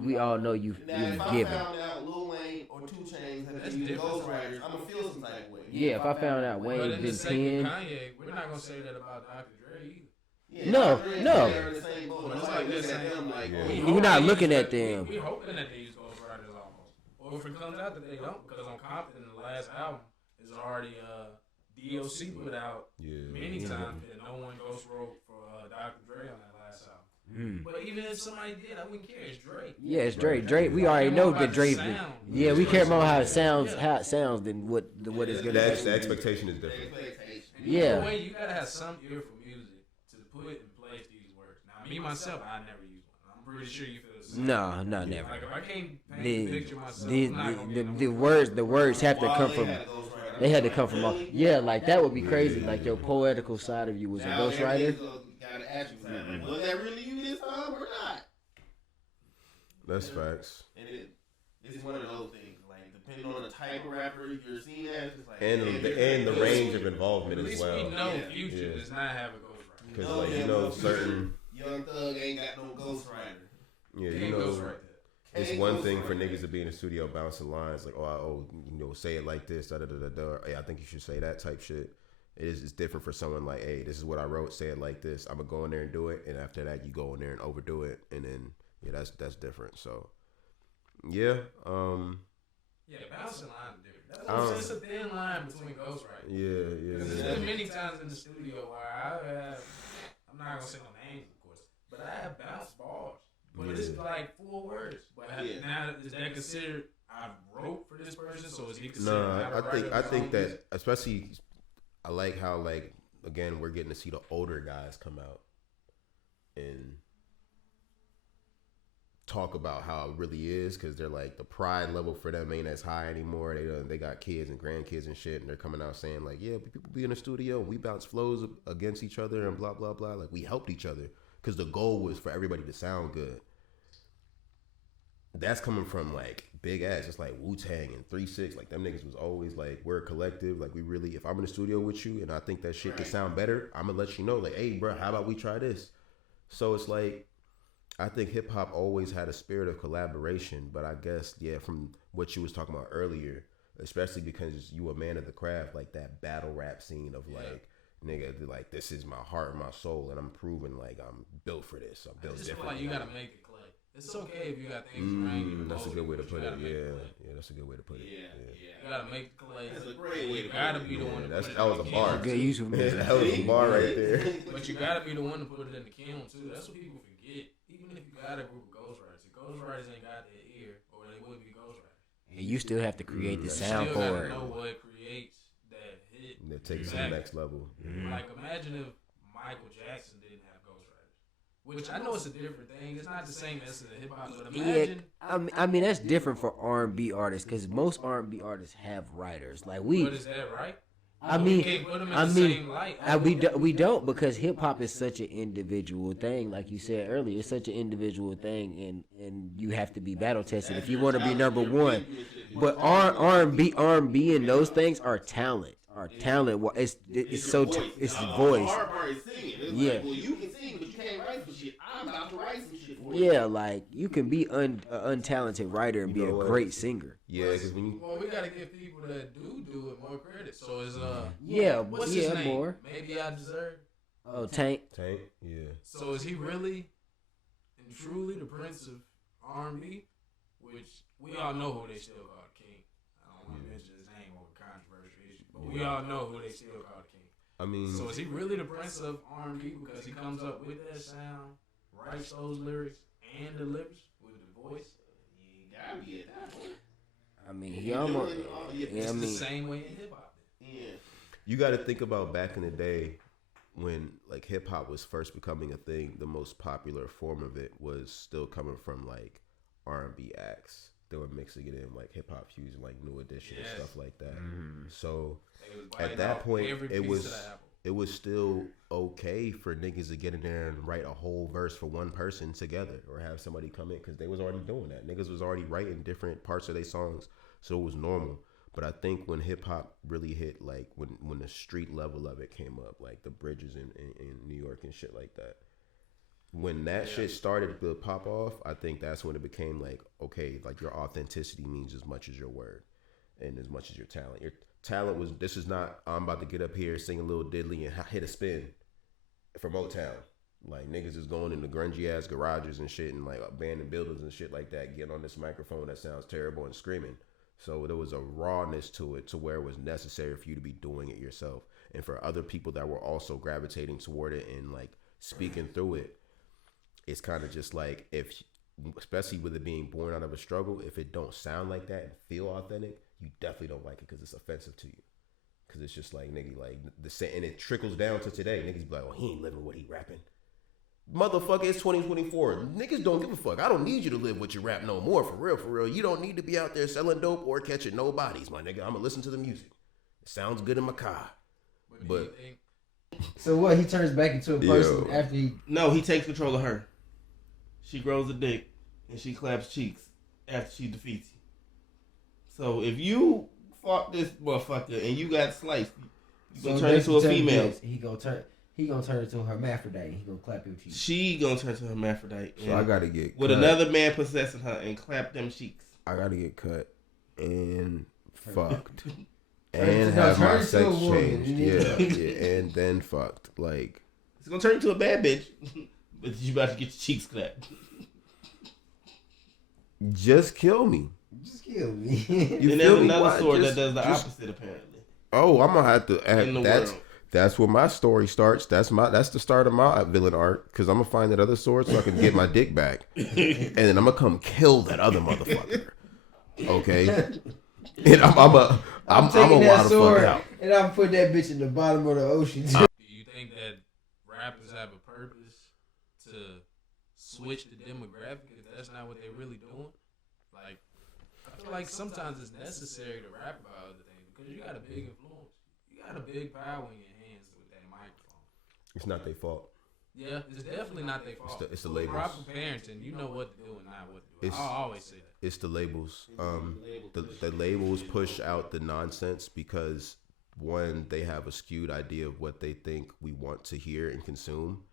We all know you've given. If I found out Lil Wayne or 2 Chainz have been ghostwriters, I'm gonna feel some type of way. Yeah, if I found out But Wayne in the been sake of penned. Kanye, we're not gonna say that about Dr. Dre either. Yeah, No. they're in the same boat. It's Nobody like looking this, at them like, We're not looking at them. We're hoping that they use ghostwriters almost. Or if it comes out that they don't, because on Compton, the last album is already DOC put out many times that no one ghost wrote for Dr. Dre on that last album. But even if somebody did, I wouldn't care. It's Drake. Yeah, it's Drake. Drake. We already know that Drake. Yeah, we care more how it sounds. How it sounds than what it's gonna. The expectation is different. Yeah. Way, you gotta have some ear for music to put and place these words. Now, me myself, I never use one. I'm pretty sure you feel the same. No, never. Like if I can't paint a picture myself, I'm not gonna get the words have to come from. They had to come from. Yeah, like that would be crazy. Like your poetical side of you was a ghostwriter. Gotta ask you something. Was that really you this time or not? That's facts. And it's one of those things. Like depending on the type of rapper you're seeing as, it's like And the range of involvement at as least well. we know Future does not have a ghostwriter. Because like you know certain Young Thug ain't got no ghostwriter. Yeah, you know, it's one thing for niggas to be in the studio bouncing lines like, say it like this, da da da da. Hey, I think you should say that type shit. It's different for someone like, hey, this is what I wrote, say it like this. I'm gonna go in there and do it, and after that, you go in there and overdo it, and then that's different. So, yeah, bouncing lines are different. That's what I'm saying. It's a thin line between ghostwriters. Yeah. There's been many times in the studio where I'm not gonna say no names, of course, but I have bounced bars. But it's like 4 words. But now is that considered I wrote for this person? So is he considered? No, I think that especially I like how like again we're getting to see the older guys come out and talk about how it really is because they're like the pride level for them ain't as high anymore. They got kids and grandkids and shit, and they're coming out saying like, yeah, people be in the studio and we bounce flows against each other and blah blah blah. Like we helped each other because the goal was for everybody to sound good. That's coming from like big ass, just like Wu-Tang and 3-6. Like them niggas was always like, we're a collective. Like we really, if I'm in the studio with you and I think that shit can sound better, I'm gonna let you know. Like, hey, bro, how about we try this? So it's like, I think hip hop always had a spirit of collaboration, but I guess from what you was talking about earlier, especially because you a man of the craft, like that battle rap scene of like, nigga, like this is my heart and my soul, and I'm proving like I'm built for this. I'm built different. Like you gotta make it clay. It's okay if you got things around you. That's a good way to put it. Yeah, that's a good way to put it. Yeah. You gotta make the clay. That's a great way. You gotta be the one to put it in the That was a bar. Good use of it. That was a bar right there. But you gotta be the one to put it in the kiln too. That's what people forget. Even if you got a group of ghostwriters, the ghostwriters ain't got their ear, or they wouldn't be ghostwriters. And you still have to create the sound for for it. it. Know what creates that hit. That takes it to the next level. Like imagine if Michael Jackson didn't have ghostwriters, which I know it's a different thing. It's not the same as the hip hop, but imagine. I mean that's different for R&B artists because most R&B artists have writers. Like we. But is that right? I mean, we don't because hip hop is such an individual thing. Like you said earlier, it's such an individual thing, and you have to be battle tested if you want to be number one. But R&B and those things are talent. It's it's voice. Yeah. Well, you can sing, but you can't write some shit. I'm about to write some shit for you. Yeah, like you can be an untalented writer and be a great singer. Yeah, because when you we gotta give people that do it more credit. So it's what's his name? More. Maybe I deserve. Oh, Tank, yeah. So is he really and truly the prince of R&B? Which we all know who they still call the king. controversial issue. But we all know who they still call the king. I mean, so is he really the prince of R&B because he comes up with that sound, writes those lyrics, and delivers with the voice? You gotta be at that point. I mean, he almost. It's the same way in hip hop. Yeah. you got to think about back in the day when like hip hop was first becoming a thing. The most popular form of it was still coming from like R&B acts. They were mixing it in like hip hop fusion, like New Edition and stuff like that. So at that point, it was still okay for niggas to get in there and write a whole verse for one person together, or have somebody come in, because they was already doing that. Niggas was already writing different parts of their songs, so it was normal. But I think when hip hop really hit, like when the street level of it came up, like the bridges in New York and shit like that, when that shit started to pop off, I think that's when it became like, okay, like your authenticity means as much as your word and as much as your talent. Your talent was, this is not, I'm about to get up here, sing a little diddly and hit a spin for Motown. Like niggas is going in the grungy ass garages and shit and like abandoned buildings and shit like that, getting on this microphone that sounds terrible and screaming. So there was a rawness to it, to where it was necessary for you to be doing it yourself. And for other people that were also gravitating toward it and like speaking through it, it's kind of just like, if, especially with it being born out of a struggle, if it don't sound like that and feel authentic, you definitely don't like it because it's offensive to you. Because it's just like, nigga, like the same, and it trickles down to today. Niggas be like, oh, he ain't living what he rapping. Motherfucker, it's 2024. Niggas don't give a fuck. I don't need you to live what you rap no more. For real, for real. You don't need to be out there selling dope or catching no bodies, my nigga. I'm gonna listen to the music. It sounds good in my car. But so what? He turns back into a person after he. No, he takes control of her. She grows a dick and she claps cheeks after she defeats you. So if you fought this motherfucker and you got sliced, you gonna turn into a female. He gonna turn into a hermaphrodite. He gonna clap your cheeks. She gonna turn to a hermaphrodite. So I gotta get with cut. Another man possessing her and clap them cheeks. I gotta get cut and fucked and have my sex changed. Yeah, and then fucked. Like it's gonna turn into a bad bitch, but you about to get your cheeks clapped. Just kill me. Just kill me. You and there's another sword that does the opposite, apparently. Oh, I'm gonna have to act. That's where my story starts. That's the start of my villain arc. Because I'm gonna find that other sword so I can get my dick back, and then I'm gonna come kill that other motherfucker. Okay, and I'm taking that wild sword the fuck out. And I'm putting that bitch in the bottom of the ocean. Do you think that rappers have a purpose to switch the demographic if that's not what they're really doing? Like, I feel like sometimes it's necessary to rap about other things because you got a big influence. You got a big power in your hands with that microphone. It's not their fault. Yeah, it's definitely not their fault. It's the labels. Proper parenting, you know what to do and not what to do. I always say that. It's the labels. The labels push out the nonsense because, one, they have a skewed idea of what they think we want to hear and consume,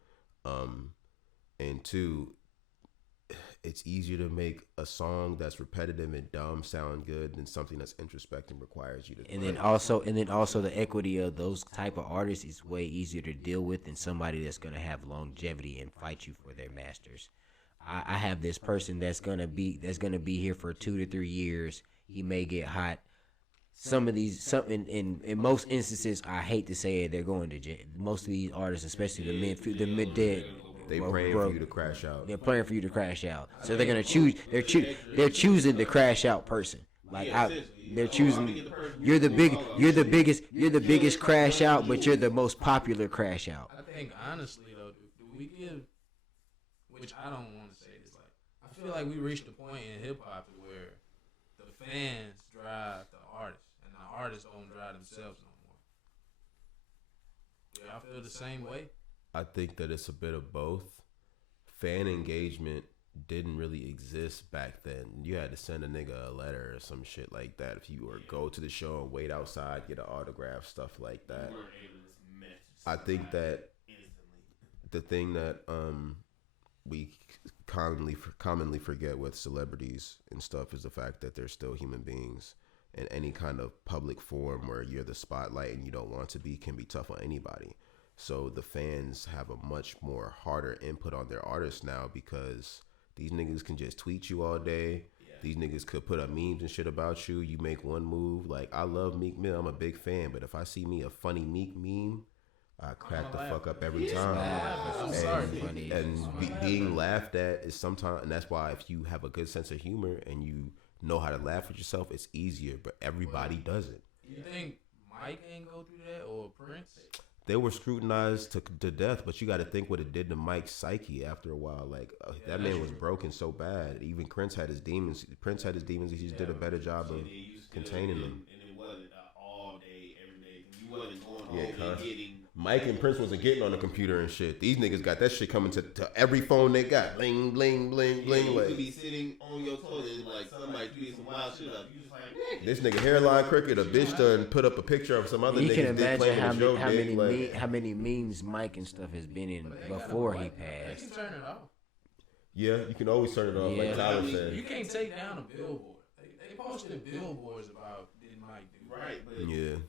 and two, it's easier to make a song that's repetitive and dumb sound good than something that's introspective requires you to. And then also the equity of those type of artists is way easier to deal with than somebody that's gonna have longevity and fight you for their masters. I have this person that's gonna be here for 2 to 3 years. He may get hot. In most instances, I hate to say it, they're going to jail. Most of these artists, especially the mid dead. They praying for you to crash out. They're praying for you to crash out. So they're gonna choose. They're choosing the crash out person. Like they're choosing. You're the biggest crash out, but you're the most popular crash out. I think honestly though, do we give? Which I don't want to say this. Like I feel like we reached a point in hip hop where the fans drive the artists, and the artists don't drive themselves no more. Do y'all feel the same way? I think that it's a bit of both. Fan engagement didn't really exist back then. You had to send a nigga a letter or some shit like that if you were go to the show and wait outside, get an autograph, stuff like that. I think that the thing that we commonly forget with celebrities and stuff is the fact that they're still human beings, and any kind of public forum where you're the spotlight and you don't want to be can be tough on anybody. So the fans have a much more harder input on their artists now because these niggas can just tweet you all day. These niggas could put up memes and shit about you. You make one move. Like, I love Meek Mill. I'm a big fan. But if I see me a funny Meek meme, I crack the fuck up every time. Being laughed at is sometimes, and that's why if you have a good sense of humor and you know how to laugh at yourself, it's easier. But everybody doesn't. You think Mike ain't go through that or Prince? They were scrutinized to death, but you got to think what it did to Mike's psyche after a while. Like that man was broken so bad. Even Prince had his demons. He just did a better job of containing them. And it wasn't all day, every day. You wasn't going home and getting. Mike and Prince wasn't getting on the computer and shit. These niggas got that shit coming to every phone they got. Bling, bling, bling, bling. You could be sitting on your toilet and like somebody tweeting some wild shit up. You just like, this nigga hairline crooked. A bitch done put up a picture of some other niggas. You can imagine how many memes Mike and stuff has been in before he passed. They can turn it off. Yeah, you can always turn it off, like Tyler said. You can't take down a billboard. They posted billboards about did Mike do. Right, but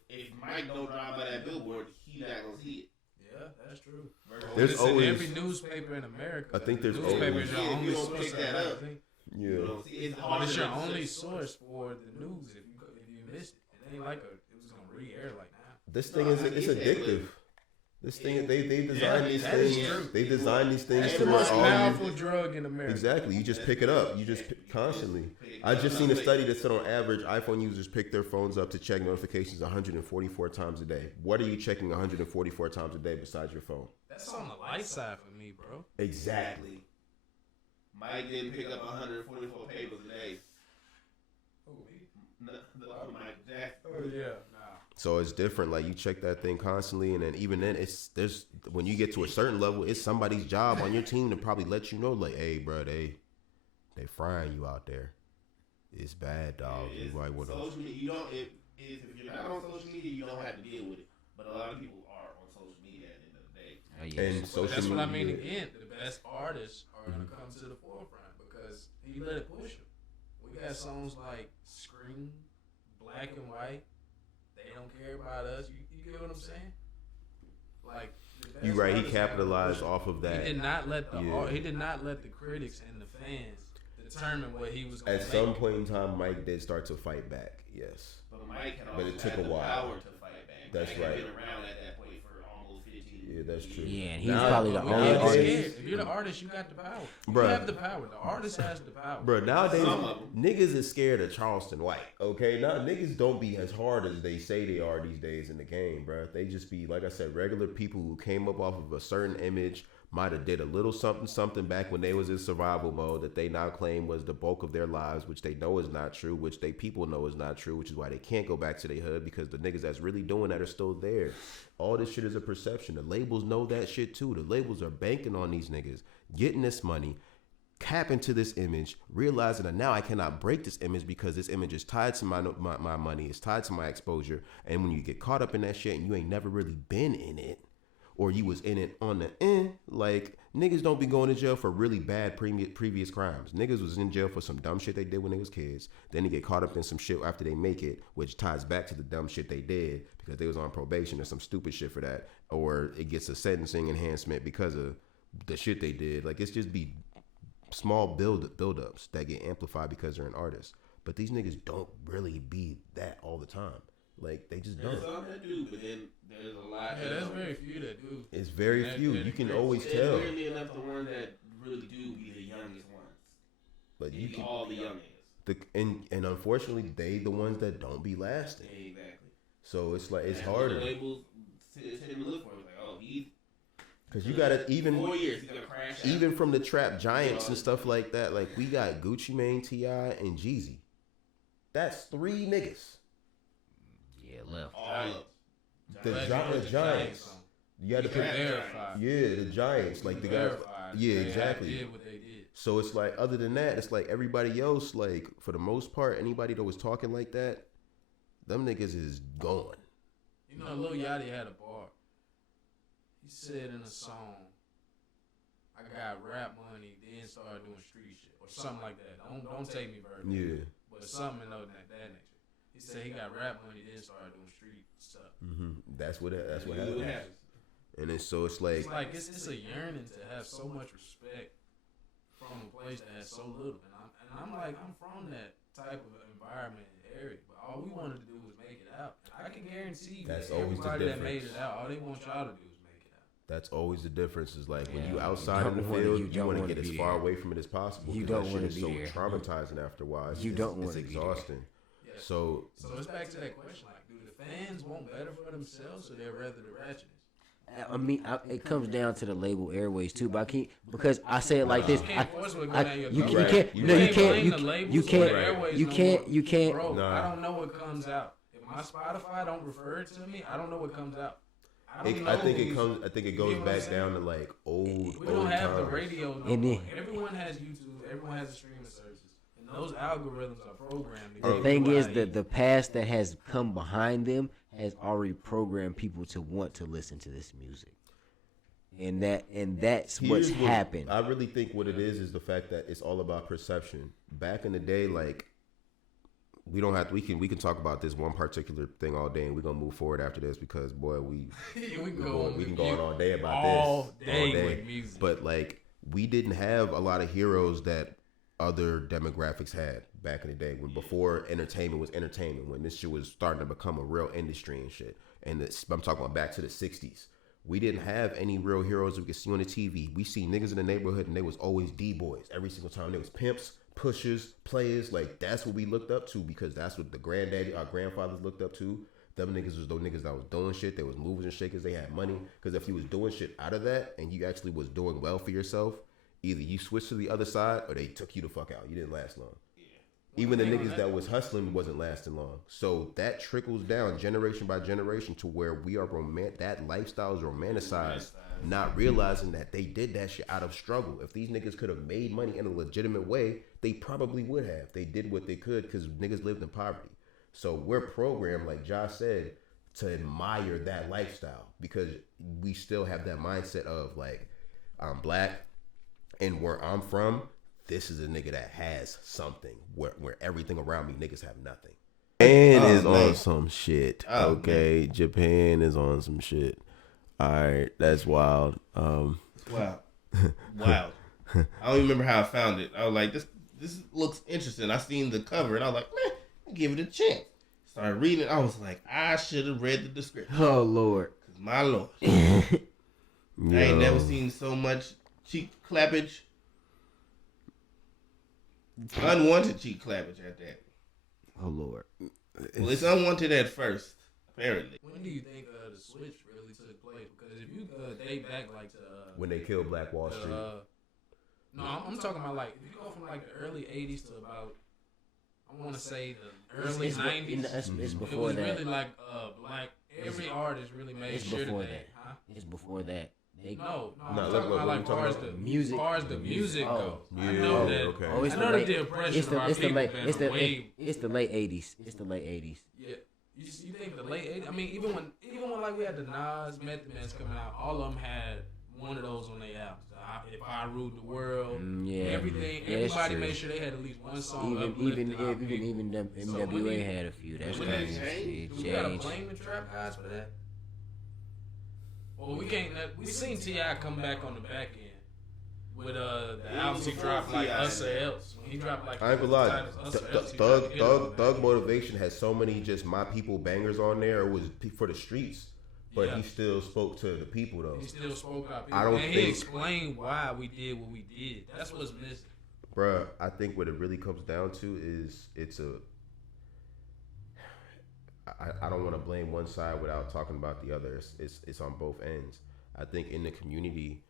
if Mike don't drive by that billboard, he not gonna see it. Yeah, that's true. There's always every newspaper in America. I think there's newspapers your only you don't source. Pick that up. Yeah, It's your only source for the news. If you missed it, it ain't like it was gonna re-air like now. This thing is it's addictive. This thing they designed these things. They designed these things it's to the most all powerful drug in America. Exactly. You just pick it up. You just constantly. I just seen a study that said on average, iPhone users pick their phones up to check notifications 144 times a day. What are you checking 144 times a day besides your phone? That's on the light side for me, bro. Exactly. Mike didn't pick up 144 papers a day. Who, me? Mike Jackson. Oh yeah. So it's different. Like you check that thing constantly, and then even then, there's when you get to a certain level, it's somebody's job on your team to probably let you know, like, hey, bro, they frying you out there. It's bad, dog. You right with them. Social media, you don't. If you're not on social media, you don't have to deal with it. But a lot of people are on social media at the end of the day. And social that's media, what I mean. Again, the best artists are gonna come to the forefront because he let it push them. We got songs like "Scream," "Black and White." They don't care about us. You get what I'm saying? Like you right. He capitalized off of that. He did not let the critics and the fans determine what he was going to At some point in time, Mike did start to fight back. Yes, but Mike had but it took a while. Power to fight back. That's Mike right. Had been around at that point for almost 15 years. Yeah, that's true. Yeah, and he's probably the only artist. If you're the artist, you got the power. You have the power. The artist has the power. Bro, nowadays niggas is scared of Charleston White. Okay, now niggas don't be as hard as they say they are these days in the game, bro. They just be, like I said, regular people who came up off of a certain image, might have did a little something back when they was in survival mode that they now claim was the bulk of their lives, which they know is not true, which they people know is not true, which is why they can't go back to their hood because the niggas that's really doing that are still there. All this shit is a perception. The labels know that shit too. The labels are banking on these niggas, getting this money, capping to this image, realizing that now I cannot break this image because this image is tied to my money, it's tied to my exposure. And when you get caught up in that shit and you ain't never really been in it, or you was in it on the end, like niggas don't be going to jail for really bad previous crimes. Niggas was in jail for some dumb shit they did when they was kids. Then they get caught up in some shit after they make it, which ties back to the dumb shit they did because they was on probation or some stupid shit for that. Or it gets a sentencing enhancement because of the shit they did. Like it's just be small build-ups that get amplified because they're an artist. But these niggas don't really be that all the time. Like they just don't. There's some that do, but then there's a lot. Yeah, there's very few that do. It's very few. You can always tell. Weirdly enough, the ones that really do be the youngest ones. But you can all the youngest. And unfortunately, they the ones that don't be lasting. Exactly. So it's like it's harder. Labels tend to look for it. Like, oh, he. Because you gotta even 4 years, he's gonna crash. Even from the trap giants and stuff like that. Like we got Gucci Mane, T.I., and Jeezy. That's 3 niggas. Yeah, left. All the Giants. You had to verify. Yeah, the Giants. Like the guys. Yeah, exactly. Did what they did. So it's like, other than that, it's like everybody else, like for the most part, anybody that was talking like that, them niggas is gone. You know, Lil Yachty had a bar. He said in a song, I got rap money, then started doing street shit. Or something like that. Don't take me verbatim. Yeah. But something in that nature. He said he got rap money, then started doing street stuff. Mm-hmm. That's what happens. And then so it's like it's a yearning to have so much respect from a place that has so little. And I'm like, I'm from that type of environment and area, but all we wanted to do was make it out. And I can guarantee That's that always the everybody that difference. made it out, all they want y'all to do is make it out. That's always the difference. Is like when you Yeah, outside in the field, you want to get as be far there. away from it as possible. You 'cause don't that wanna shit is be so there. traumatizing after a while. You don't It's wanna be there. exhausting. Yeah. So So it's back to that question, like, do the fans want better for themselves or they'd rather the ratchetness? I mean, it comes down to the label Airways too, but I can't because I say it like this. You can't force it to go down your You throat. can't. You No, you right. can't. blame the labels or the airways You no can't. more. You can't. Bro, Nah. I don't know what comes out. If my Spotify don't refer it to me, I don't know what comes out. I don't know. I think it comes. I think it You goes get what I'm back saying? down to like old. We don't have times. the radio no And more. then- Everyone has YouTube. Everyone has the streaming services. And those algorithms are programmed. to The give thing you is what I that eat. the past that has come behind them has already programmed people to want to listen to this music, and that's what's Here's what- happened. I really think what it is the fact that it's all about perception. Back in the day, like we don't have to, we can talk about this one particular thing all day, and we're gonna move forward after this because boy, we can go on all day about all this day with music. But like we didn't have a lot of heroes that other demographics had back in the day when before entertainment was entertainment, when this shit was starting to become a real industry and shit. And I'm talking about back to the 60s. We didn't have any real heroes we could see on the TV. We see niggas in the neighborhood and they was always D-boys every single time. They was pimps, pushers, players. Like that's what we looked up to because that's what our grandfathers looked up to. Them niggas was those niggas that was doing shit. They was movers and shakers. They had money. Because if you was doing shit out of that and you actually was doing well for yourself, either you switched to the other side or they took you the fuck out. You didn't last long. Even the niggas that was hustling wasn't lasting long. So that trickles down generation by generation to where we are that lifestyle is romanticized, not realizing that they did that shit out of struggle. If these niggas could have made money in a legitimate way, they probably would have. They did what they could because niggas lived in poverty. So we're programmed, like Josh said, to admire that lifestyle because we still have that mindset of like, I'm black and where I'm from, this is a nigga that has something where everything around me niggas have nothing. Japan is on some shit. Okay, man. Japan is on some shit. All right, that's wild. It's wild. Wild. I don't even remember how I found it. I was like, this looks interesting. I seen the cover and I was like, man, I'll give it a chance. Started reading it. I was like, I should have read the description. Oh Lord, Cause my Lord, I ain't never seen so much cheek clappage. Unwanted cheek clappage at that. oh Lord. Well, it's unwanted at first, apparently. When do you think the switch really took place? Because if you date back like to When they killed Black Wall Street. No, I'm talking about like if you go from like the early '80s to about I want to say the early '90s. It's It before was that. really like black. Every artist really made It's sure before that. that. Huh? It's before that. No, No, I'm look, talking look, about what like you far talking as about? the Music. far as the music Oh. goes. I Yeah, know that. okay. Oh, it's I the know late. that the oppression It's of our the people late. been It's the way. it's the late '80s. It's the late '80s. Yeah. You think the late '80s? I mean, even when like we had the Nas, Method Man's coming out, all of them had one of those on their albums. If I Ruled the World, Yeah. everything. Yeah, that's Everybody true. made sure they had at least one song. Even uplifting our people. NWA had a few. That's when that crazy. changed, we gotta blame the trap guys for that. Well, we can't. We seen T.I. come back on the back end with the albums he dropped like Us or Else. When he dropped like I ain't gonna lie. titles, Us or Else, he dropped the hit on the back Thug end. Motivation has so many just my people bangers on there. It was for the streets, but Yeah. he still spoke to the people though. He still spoke out. I don't and he think- explained why we did what we did. That's what's missing. Bruh, I think what it really comes down to is I don't want to blame one side without talking about the other. It's on both ends. I think in the community,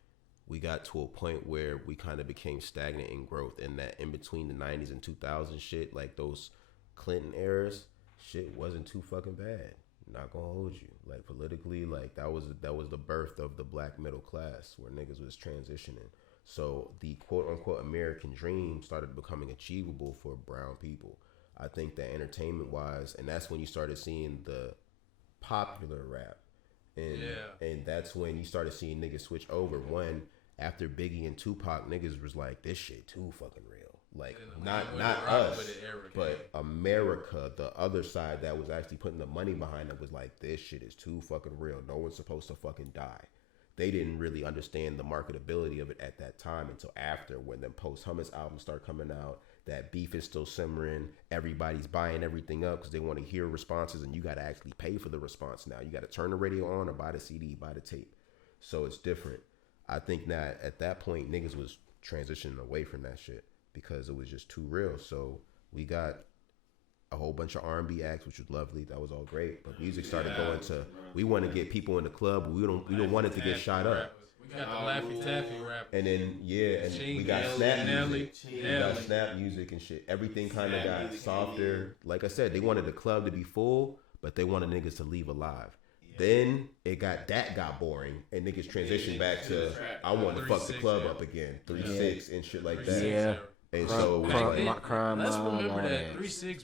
we got to a point where we kind of became stagnant in growth, and that in between the 90s and 2000 shit, like those Clinton eras, shit wasn't too fucking bad. Not gonna hold you. Like politically, like that was the birth of the black middle class where niggas was transitioning. So the quote unquote American dream started becoming achievable for brown people. I think that entertainment wise, and that's when you started seeing the popular rap. And that's when you started seeing niggas switch over. One, after Biggie and Tupac, niggas was like, this shit too fucking real. Like, not us, but America, the other side that was actually putting the money behind it was like, this shit is too fucking real. No one's supposed to fucking die. they didn't really understand the marketability of it at that time until after, when the post-Hummus albums start coming out. That beef is still simmering. Everybody's buying everything up because they want to hear responses, and you got to actually pay for the response now. You got to turn the radio on or buy the CD, buy the tape. So it's different. I think that at that point, niggas was transitioning away from that shit because it was just too real. So we got a whole bunch of R&B acts, which was lovely. That was all great. But music started going to, we want to get people in the club, but we don't want it to get shot up. We got the Laffy Taffy rap. And then, and we got snap music. We got snap music and shit. Everything kind of got softer. Like I said, they wanted the club to be full, but they wanted niggas to leave alive. Then that got boring, and niggas transitioned back to, I want to fuck the club up again. 3-6 and shit like that. Yeah. And so, crime. Let's remember that 3-6 is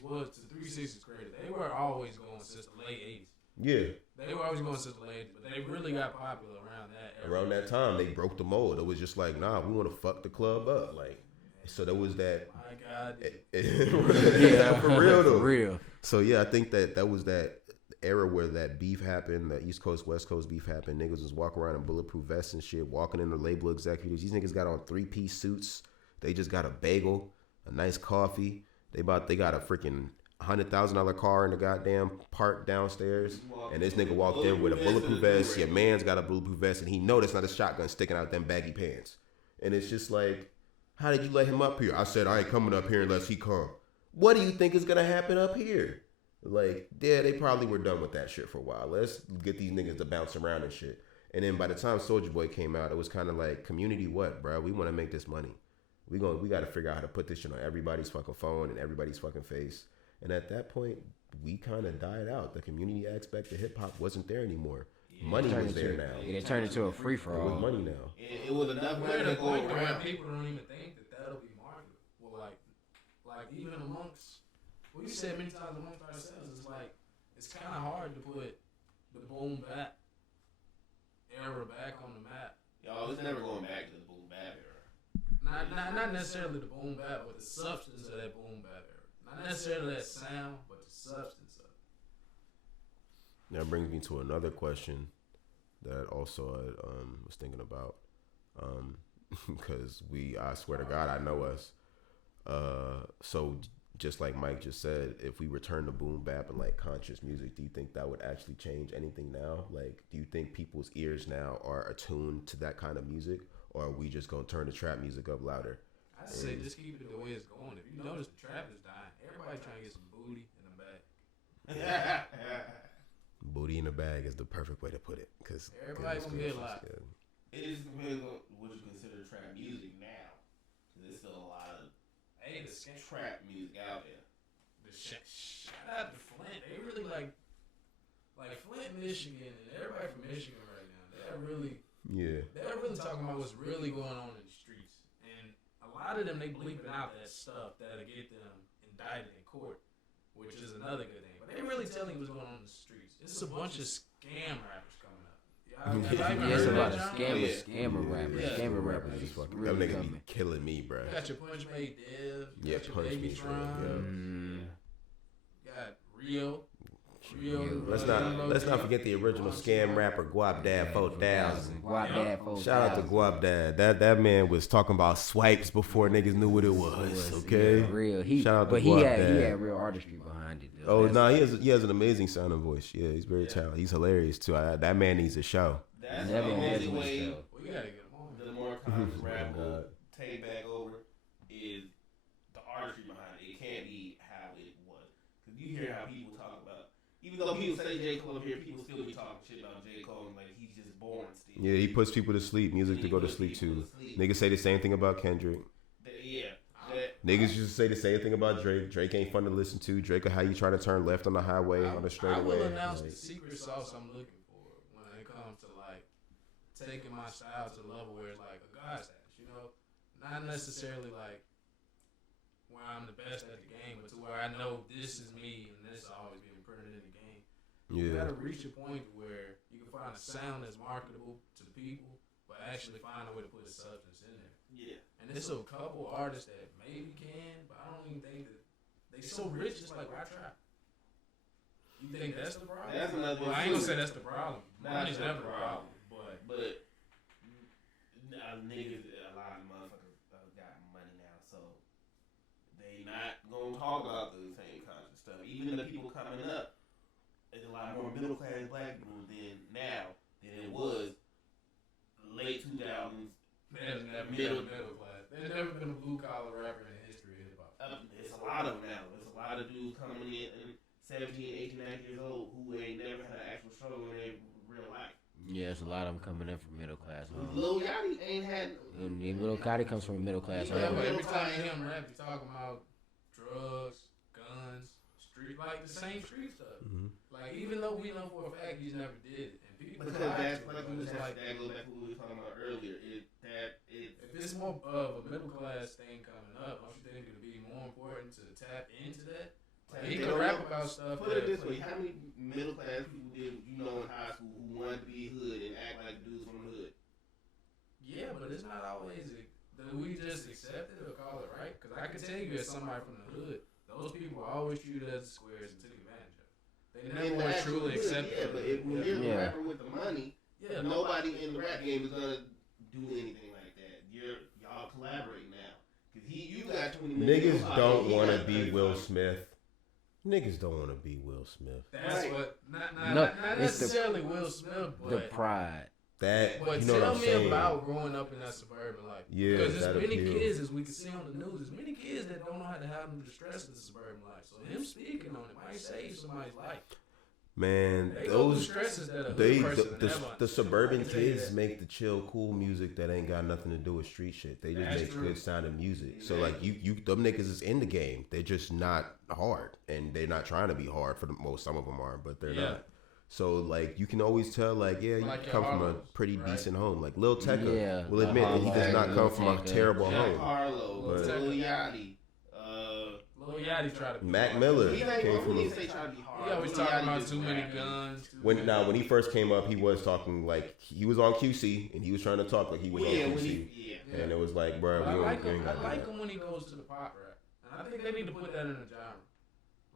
crazy. They were always going since the late 80s. Yeah. They were always going since the late 80s, but they really got popular around that era. Around that time, they broke the mold. It was just like, nah, we want to fuck the club up. Like, so there was that. My God. Yeah, for real though. For real. So yeah, I think that was that era where that beef happened, the East Coast, West Coast beef happened. Niggas was walking around in bulletproof vests and shit, walking in the label executives. These niggas got on 3-piece suits. They just got a bagel, a nice coffee. They got a freaking $100,000 car in the goddamn park downstairs, and this nigga walked in with a bulletproof vest. Your man's got a bulletproof vest, and he know that's not a shotgun sticking out them baggy pants. And it's just like, how did you let him up here? I said I ain't coming up here unless he come. What do you think is gonna happen up here? Like, yeah, they probably were done with that shit for a while. Let's get these niggas to bounce around and shit. And then by the time Soulja Boy came out, it was kind of like, community what, bro? We want to make this money. We got to figure out how to put this shit on everybody's fucking phone and everybody's fucking face. And at that point, we kind of died out. The community aspect of hip hop wasn't there anymore. Yeah, money was there now. It turned into a free for all. It was money now. It was enough money to to go go around. People don't even think that'll be marketable. Well, like even amongst, we said many times amongst ourselves, it's kind of hard to put the boom bap era back on the map. Y'all, it's never going back to the boom bap era. Not necessarily the boom bap, but the substance of that boom bap era. Not necessarily that sound, but the substance of it. That brings me to another question that also I was thinking about, because I swear to God, I know us. So just like Mike just said, if we return to boom bap and like conscious music, do you think that would actually change anything now? Like, do you think people's ears now are attuned to that kind of music, or are we just gonna turn the trap music up louder? I say just keep it the way it's going. If you notice, the trap is dying. Everybody trying to get some booty in the bag. Booty in the bag is the perfect way to put it. Cause everybody gonna get a lot. It just depends on what you consider trap music now. There's still a lot of trap music out there. Shout out to Flint. They really like Flint, Michigan, and everybody from Michigan right now. They're really talking about what's really going on in the streets. And a lot of them, they bleeping out that stuff that'll get them indicted in court, which is another good thing. But they really telling you what's going on in the streets. It's a bunch of scam rappers coming up. It's about a scammer rappers. Scammer rappers is fucking really really nigga be killing me, bro. You got your Punch Made Dev. Yeah, got your Punch Baby Me Tron. You got Rio. Let's not forget the original scam rapper Guap Dad 4000. Guap Dad 4000. Shout out to Guap Dad. That man was talking about swipes before niggas knew what it was. Okay, yeah, real. Shout out to but Guap he Dad. had real artistry behind it. Though. Oh no, he has an amazing sounding voice. Yeah, he's very talented. He's hilarious too. That man needs a show. That's the only way. We gotta get him on. The more conscious rap will take back over is the artistry behind it. It can't be how it was. Because you hear how people talk about, even though people say J. Cole up here, people still be talking shit about J. Cole, like he's just born still. Yeah, he puts people to sleep. Music to go to sleep too. Niggas say the same thing about Kendrick. Niggas used to say the same thing about Drake. Drake ain't fun to listen to. Drake, how you try to turn left on the highway on the straightaway. I will announce the secret sauce I'm looking for when it comes to like taking my style to the level where it's like a God status, you know? Not necessarily like where I'm the best at the game, but to where I know this is me and this has always been printed in the game. Yeah. You gotta reach a point where you can find a sound that's marketable to the people, but actually find a way to put a substance in there. Yeah. And there's a couple artists that maybe can, but I don't even think that they so rich just like why trap. You think that's the problem? That's another I ain't gonna say that's the problem. Money's never the problem. But niggas, a lot of motherfuckers got money now, so they not gonna talk about the same kinds of stuff. Even the people coming up, there's a lot more middle class black people than it was late 2000s. There's never been a middle class. There's never been a blue collar rapper in the history of hip hop. It's a lot of them now. There's a lot of dudes coming in 17, 18, 19 years old who ain't never had an actual struggle in their real life. Yeah, there's a lot of them coming in from middle class. Lil Yachty ain't had. Lil Yachty comes from a middle class. Yeah, but every time you hear him rap, he's talking about drugs, guns, street, like the same street stuff. Mm-hmm. Like even though we know for a fact he's never did it, and people because that goes back to what we were talking about earlier. If it's more of a middle class thing coming up, don't you think it'd be more important to tap into that? Like, he could rap about stuff. Put it this way: how many middle class people did you know in high school who wanted to be hood and act like dudes from the hood? Yeah, but it's not always. Do we just accept it or call it right? Because I can tell you, as somebody from the hood, those people always treated as squares and took advantage of. They never were truly accepted. Yeah, but if when you're the rapper with the money, nobody in the rap game is gonna do anything like that. Y'all collaborate now because you got 20 million. Niggas don't want to be Will Smith. Niggas don't want to be Will Smith. That's right. Not necessarily Will Smith, but the pride. That, but you know tell what I'm me saying? About growing up in that suburban life. Yeah, because there's many appeals. kids, as we can see on the news, there's many kids that don't know how to handle the stress of the suburban life. So him speaking on it might save somebody's life. Man, they those stresses that the suburban kids make the chill, cool music that ain't got nothing to do with street shit. They just make good sounding music. So like you, them niggas is in the game. They're just not hard, and they're not trying to be hard for the most. Some of them are, but they're not. So like you can always tell, like you come from a pretty decent home. Like Lil Tecca will admit that he does not come from a terrible home. Harlow, Lil Yachty, Lil Yachty tried to. Mac Miller came from. He always talking about too many guns. When he first came up, he was talking like he was on QC and he was trying to talk like he was on QC. And it was like, bro, I like him when he goes to the pop rap, and I think they need to put that in a genre.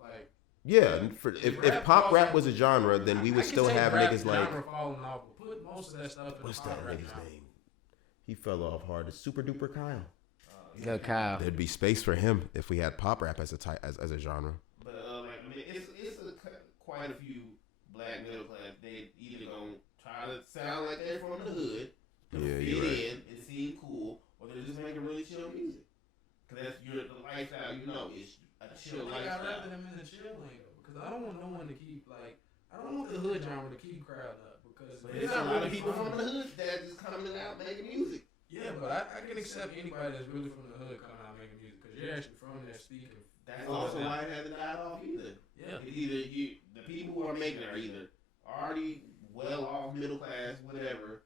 Like, if pop rap was a genre, then we would still have niggas like. Falling off, but put most of that stuff in what's the that pop nigga's rap name? He fell off hard. It's Super Duper Kyle. Go Kyle. There'd be space for him if we had pop rap as a genre. But it's quite a few black middle class. They either gonna try to sound like they're from the hood, fit in and seem cool, or they're just making really chill music. Cause that's the lifestyle. It's a chill lifestyle. I'd rather them in the chill lane though, because I don't want no one to keep I don't want the hood genre to keep crowding up because there's a lot of people from the hood that is coming out making music. Yeah, but I can accept anybody that's really from the hood coming out making music because you're actually from there speaking. That's also why it hasn't died off either. Yeah. It's either the people who are making it are either already well off, middle class, whatever,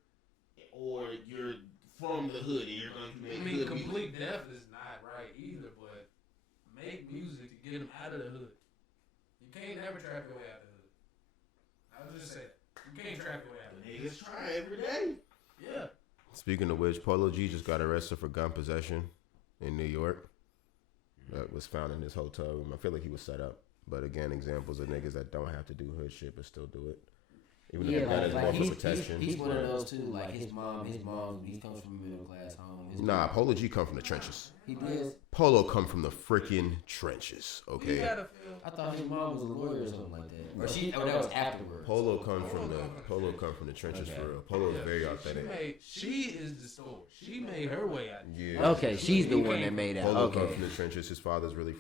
or you're from the hood and you're going to make good complete music. death is not right either, but make music to get them out of the hood. You can't never trap your way out of the hood. I'll just say that. You can't trap your way out of the hood. Niggas try every day. Yeah. Speaking of which, Polo G just got arrested for gun possession in New York. That was found in his hotel room. I feel like he was set up. But again, examples of niggas that don't have to do hood shit but still do it. Even if the gun is more for protection. He's one of those too. Like his mom, he comes from a middle class home. Nah, Polo G come from the trenches. He did. Polo come from the freaking trenches. Okay. I thought his mom was a lawyer or something like that. Or that was afterwards. Polo come from the trenches for real. Polo is very authentic. She is the story. She made her way out. Yeah. Okay, she's the one that made out. Polo come from the trenches. His father's really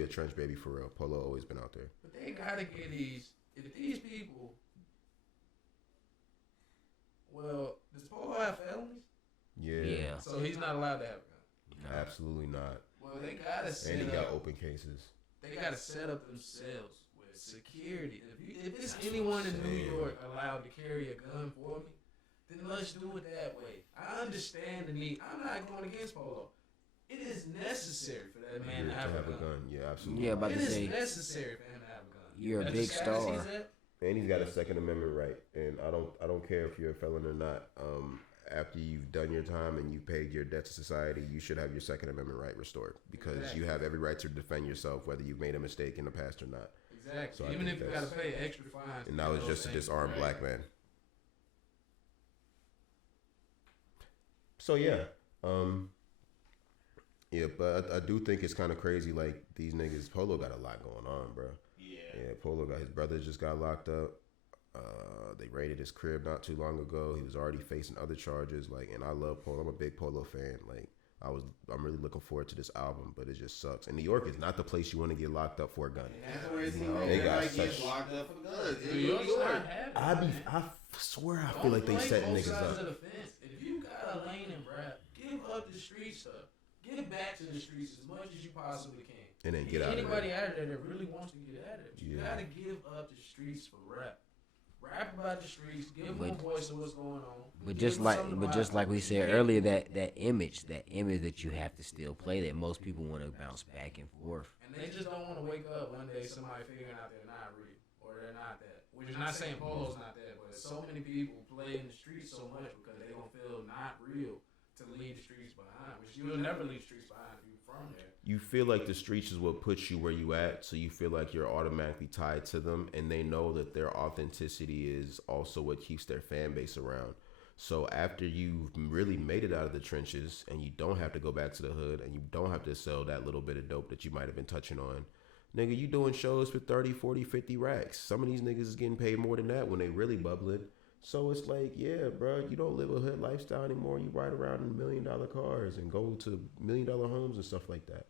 a trench baby for real. Polo always been out there. But they gotta get if these people. Well, does Polo have felonies? Yeah. So he's not allowed to have a gun. Absolutely not. Well, they gotta set And he got up. open cases. They gotta set up themselves with security. If it's anyone in New York allowed to carry a gun for me, then let's do it that way. I understand the need. I'm not going against Polo. It is necessary for that man to have a gun. Yeah, absolutely. Yeah, about It to is say necessary for him to have a gun. You're a That's big the status star. he's at. And he's got a Second Amendment right. And I don't care if you're a felon or not. After you've done your time and you've paid your debt to society, you should have your Second Amendment right restored because you have every right to defend yourself, whether you've made a mistake in the past or not. Exactly. So even if you got to pay extra fines. And that was just to disarm black men. So yeah, um, yeah, but I do think it's kind of crazy. Like these niggas, Polo got a lot going on, bro. Yeah, Polo got his brother just got locked up. They raided his crib not too long ago. He was already facing other charges. Like, and I love Polo. I'm a big Polo fan. Like, I'm really looking forward to this album, but it just sucks. And New York is not the place you want to get locked up for a gun. That's where it's They got such. locked up for guns. New York's not having it. I swear I feel like they setting niggas up. Of the fence. If you got a lane in rap, give up the street stuff. Get back to the streets as much as you possibly can. And then get out of there. Anybody out there that really wants to get out of it, you gotta give up the streets for rap. Rap about the streets, give them a voice of what's going on. But just like we said earlier, that image that you have to still play, that most people want to bounce back and forth. And they just don't want to wake up one day somebody figuring out they're not real or they're not that. Which is not saying Polo's not that, but so many people play in the streets so much because they don't feel not real to leave the streets behind. Which you'll never leave the streets behind if you're from there. You feel like the streets is what puts you where you at, so you feel like you're automatically tied to them, and they know that their authenticity is also what keeps their fan base around. So after you've really made it out of the trenches and you don't have to go back to the hood and you don't have to sell that little bit of dope that you might have been touching on, nigga, you doing shows for 30, 40, 50 racks. Some of these niggas is getting paid more than that when they really bubbling. So it's like, yeah, bro, you don't live a hood lifestyle anymore. You ride around in $1 million cars and go to $1 million homes and stuff like that.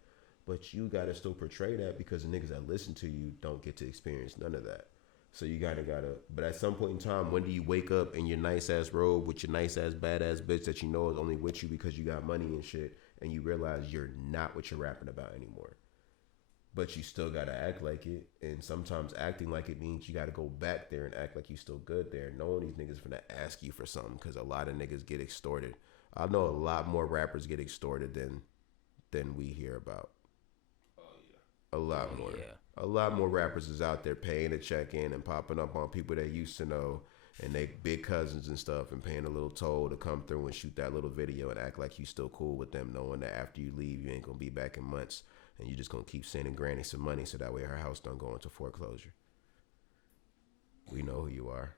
But you got to still portray that because the niggas that listen to you don't get to experience none of that. So you gotta, but at some point in time, when do you wake up in your nice ass robe with your nice ass badass bitch that you know is only with you because you got money and shit, and you realize you're not what you're rapping about anymore? But you still gotta act like it, and sometimes acting like it means you gotta go back there and act like you still good there. Knowing these niggas finna ask you for something because a lot of niggas get extorted. I know a lot more rappers get extorted than we hear about. A lot more. Yeah. A lot more rappers is out there paying to check in and popping up on people they used to know and they big cousins and stuff and paying a little toll to come through and shoot that little video and act like you still cool with them, knowing that after you leave, you ain't gonna be back in months and you just gonna keep sending Granny some money so that way her house don't go into foreclosure. We know who you are.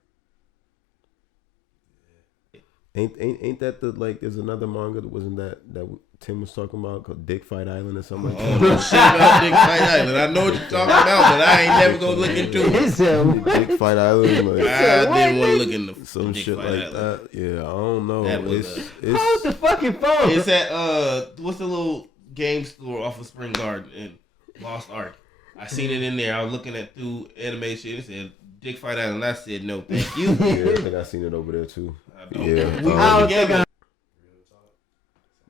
Ain't that the, like, there's another manga that wasn't that Tim was talking about called Dick Fight Island or something like that? Oh, shit about Dick Fight Island. I know what you're talking about, but I ain't never gonna look into it. Dick Fight Island. Like, I didn't want to look into some Dick shit Fight like Island. that. Yeah, I don't know. That was It's the fucking phone. It's at what's the little game store off of Spring Garden in Lost Ark. I seen it in there. I was looking at through animation. It said Dick Fight Island. I said no, thank you. Yeah, I think I seen it over there too. Yeah.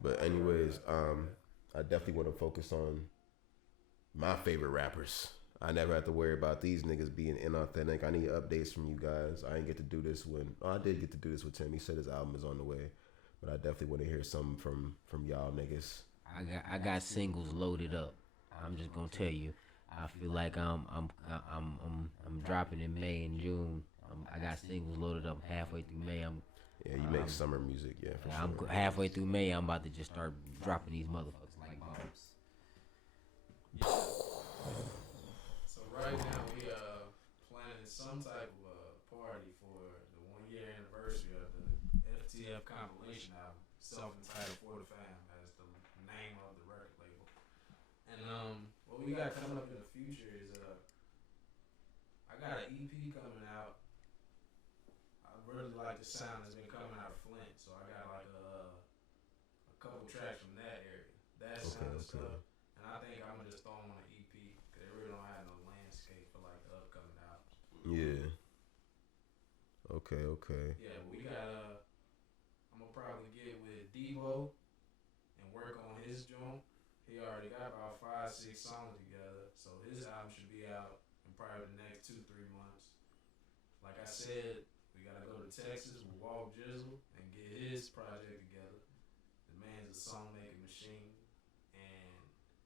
But anyways, I definitely want to focus on my favorite rappers. I never have to worry about these niggas being inauthentic. I need updates from you guys. I didn't get to do this I did get to do this with Tim. He said his album is on the way, but I definitely want to hear something from y'all niggas. I got singles loaded up. I'm just gonna tell you. I feel like I'm dropping in May and June. I got singles loaded up halfway through May. Yeah, you make summer music, yeah, for I'm sure. halfway through May. I'm about to just start dropping these motherfuckers like bombs. So right now we planning some type of party for the 1 year anniversary of the FTF compilation album, self-entitled For the Fam. That's the name of the record label. And what we got coming up in the future is I got an EP coming out. I really like the sound that's been coming out of Flint, so I got like a couple tracks from that area. That sound of stuff. And I think I'm gonna just throw them on an EP because they really don't have no landscape for like the upcoming albums. Yeah. Okay. Yeah, but we got I'm gonna probably get with Devo and work on his joint. He already got about 5-6 songs together, so his album should be out in probably the next 2-3 months. Like I said, we gotta go to Texas with Walt Jizzle and get his project together. The man's a songmaking machine, and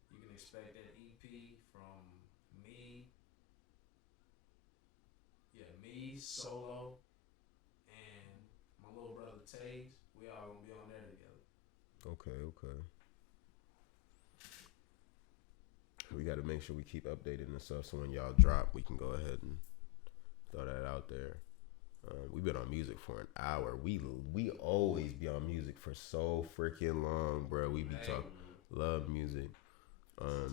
you can expect that EP from me, Solo, and my little brother Taze. We all gonna be on there together. Okay. We got to make sure we keep updating and stuff so when y'all drop, we can go ahead and throw that out there. We've been on music for an hour. We always be on music for so freaking long, bro. We be talking, love music. We can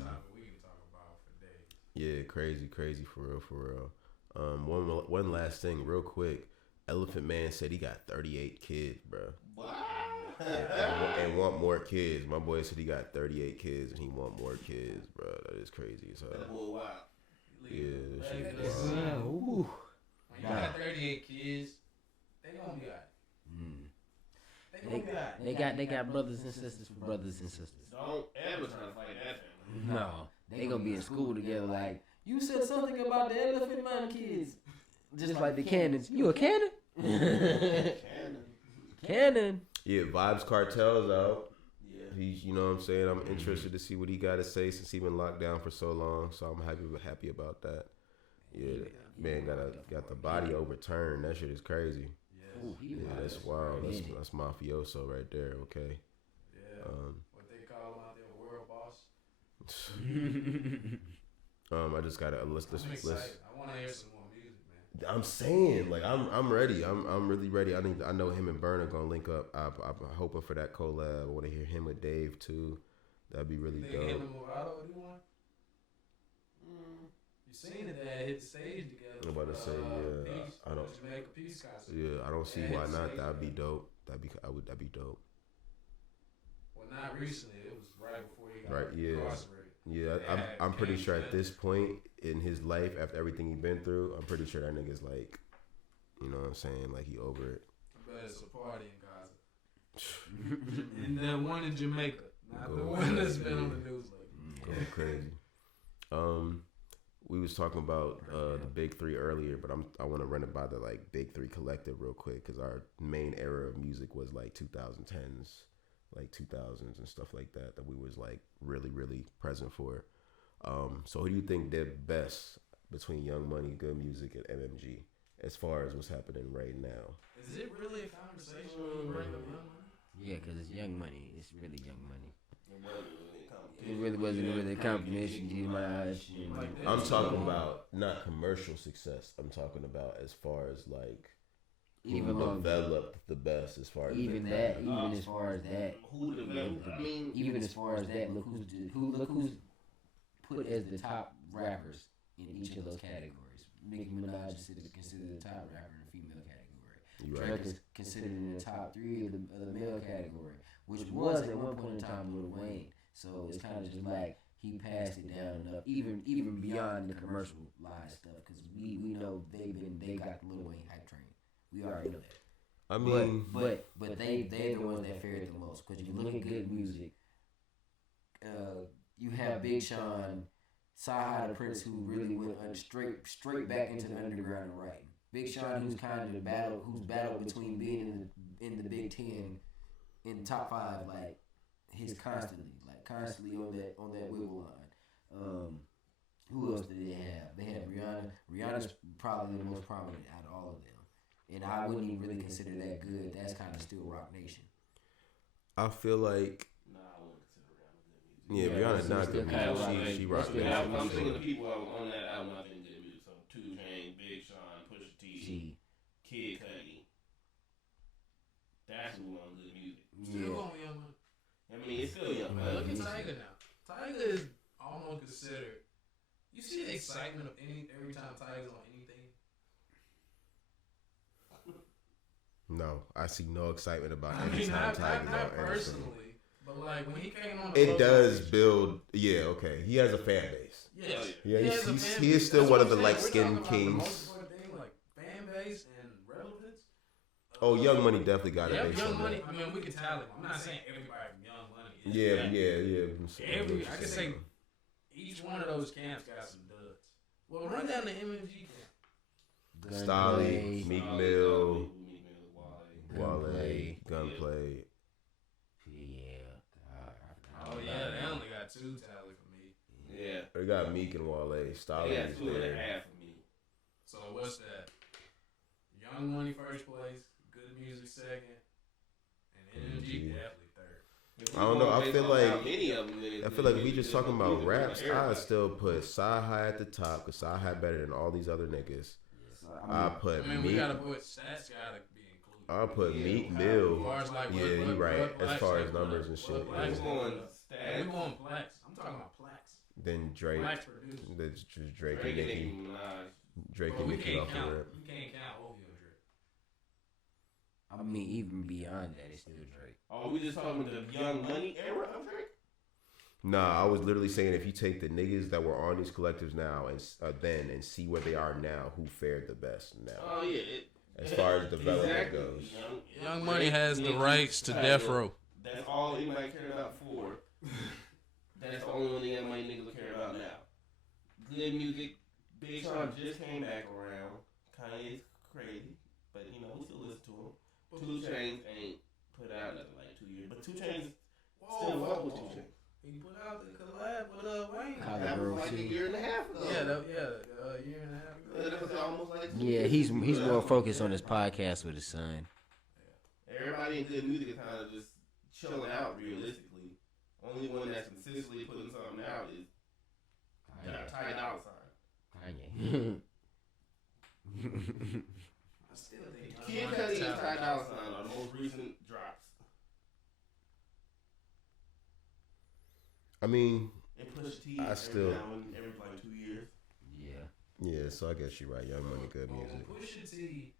talk about for days. Yeah, crazy for real. One last thing, real quick. Elephant Man said he got 38 kids, bro. Wow. And want more kids. My boy said he got 38 kids and he want more kids, bro. That is crazy. So that boy wild. Yeah, that shit is Yeah, ooh. When you got 38 kids, they gonna be alright. They got brothers and sisters for brothers and sisters. Don't ever try to fight that family. No, they gonna be in school together. Like you said something about the Elephant Man kids, just like the Cannons. You a Cannon? Cannon. Yeah, Vibes Cartel's out. Yeah. He's, you know what I'm saying? I'm interested to see what he got to say since he been locked down for so long. So I'm happy about that. Yeah, man got the body overturned. That shit is crazy. Yes. Yeah, that's wild. That's mafioso right there. Okay. Yeah. What they call him out there, world boss. I just gotta I'm excited. I want to hear some more music, man. I'm saying, like, I'm ready. I'm really ready. I know him and Burn are gonna link up. I'm hoping for that collab. I want to hear him with Dave too. That'd be really Think dope. him and Movado do one? You seen it? They hit the stage together. I'm about to say, yeah. Peace, I don't. Jamaica Peace concert. Yeah, I don't see Yeah, why it's not. like- That'd be dope. That'd be dope. Well, not recently. It was right before he got Right, yeah. incarcerated. Yeah, I'm pretty sure at this point in his life, after everything he's been through, I'm pretty sure that nigga's like, you know what I'm saying, like he over it. But it's a party in Gaza. And the one in Jamaica, not the Go one that's crazy. been on the news lately. Going crazy. We was talking about the big three earlier, but I want to run it by the like big three collective real quick because our main era of music was like 2010s, like 2000s and stuff like that we was like really present for. So who do you think did best between Young Money, Good Music, and MMG as far as what's happening right now? Is it really a conversation when you bring up Young Money? Yeah, because it's Young Money. It's really Young Money. It wasn't really a competition. It really wasn't really a competition. G-Minaj. I'm talking about not commercial success. I'm talking about as far as like Even who longer. developed the best as far as Even that. Even as far as that. Who developed? I mean, Even as far as that. Look who's put as the top rappers in each of those categories. Nicki Minaj is considered the top rapper in the female category. You Drake right. is considered in the top 3 of the male category, which was at one point in time Lil Wayne. So it's kind of just like he passed it down and up, even beyond the commercial line stuff, because we know they got the Lil Wayne hype train. We already know that. I mean, But they're the ones that fared the most. Because if you look at good music, you have Big Sean, Sci-Hi the Prince, who really went straight back into the underground and writing. Big Sean, who's kind of battled between being in the Big Ten, in the top 5, like he's constantly on that wiggle line. Who else did they have? They had Rihanna. Rihanna's probably the most prominent out of all of them. And I wouldn't even really consider that good. That's kind of still Rock Nation. I feel like nah, I wouldn't consider Rihanna good music. Rihanna's not good Still kinda music. She rock. rock Still Yeah, rock. music. I'm thinking of the people on that album. I think good music. So 2 Chainz, Big Sean, Pusha T, Kid Cudi. That's who on good music. Still going Young Money. I mean, it's still Young But Money. look at Tiger now. Tiger is almost considered. You see the excitement of every time Tiger's on anything. No, I see no excitement about I any mean, time not Tiger's on anything. personally, but like when he came on, the It Flow does Station- build. Yeah, okay. He has a fan base. Yes. Yeah, He he's- has a he's- fan he is base. still That's one what of the I'm saying. light-skinned We're talking about the kings. most important thing, like fan base and relevance. Oh, Young Money definitely got a Yeah, base Young on Money. that. I mean, we can tally. I'm not saying everybody from Young Money. Is Yeah. I can say each one of those camps got some duds. Well, run down the MMG camp. Stolly, Meek Mill, Wale. Wale, Gunplay. Yeah. Oh yeah, they only got 2 tally for me. Yeah. They got Meek and Wale. Stolly They got is 2.5 there. for me. So what's that? Young Money first place, Good Music second, and MMG definitely third. I don't know, I feel like- I feel like if we just talking about raps, I'd still put Sci-Hi at the top because Sci-Hi better than all these other niggas. I put we Meek. gotta put stats. Gotta be included. I put Meek Mill. As far as like, Yeah, you're right. As far as numbers and shit. We're going stats. plaques. I'm talking about plaques. Then Drake. Plaques producers. That's just Drake and Nicki. Drake and Nicki off the rip. You can't count OVO Drake. I mean, even beyond that, it's still Drake. Oh, we just talking the Young Money era of Drake? Nah, I was literally saying if you take the niggas that were on these collectives now and then and see where they are now, who fared the best now? Oh yeah. As far as development goes. Young Money has the rights to Death Row. That's all anybody cared about before. That's the only one the Young Money niggas care about now. Good music. Big Sean just came back around. Kanye's crazy, but we still listen to him. 2 Chainz ain't put out nothing like 2 years, but 2 Chainz still fuck with 2 Chainz. He put out the collab with Wayne. That was like a year and a half ago. A year and a half ago. That was almost like 2 Yeah, years. he's more focused on his podcast with his son. Everybody in good music is kind of just chilling out realistically. Only one that's consistently putting something out is Ty Dolla Sign. Kanye. I still think Kid Cudi and Ty Dolla Sign are the most recent drops. I mean, And Pusha T I still- every like 2 years. yeah, so I guess you're right. Young Money, good music. When Pusha T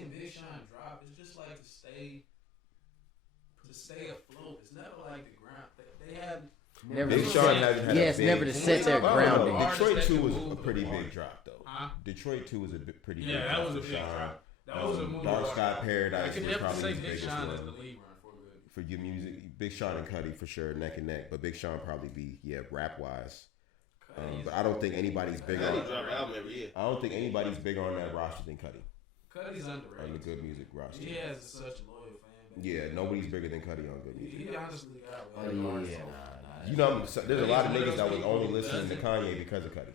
and Big Sean drop, it's just like to stay afloat. It's never like the ground. They have Never Big to Sean set- hasn't had a yes, big- never to set their grounding. Detroit Artists 2 that was can a move pretty the big water. drop, though. Huh? Detroit 2 was a pretty big Yeah, drop. that was a for big Sean. drop. That was a move. Dark Sky Paradise I was can definitely probably say his Big biggest Sean is the one. lead run for good. For your music, Big Sean and Cudi for sure, neck and neck. But Big Sean probably be, rap wise. But I don't think anybody's bigger. Cudi drop an album every year. I don't think anybody's bigger on that roster than Cudi. Cudi's underrated. On the good music roster. He has such a loyal fan base. Yeah, nobody's bigger than Cudi on good music. He honestly got Oh yeah, nah. You know, there's a lot of niggas that was only listening to Kanye because of Cudi.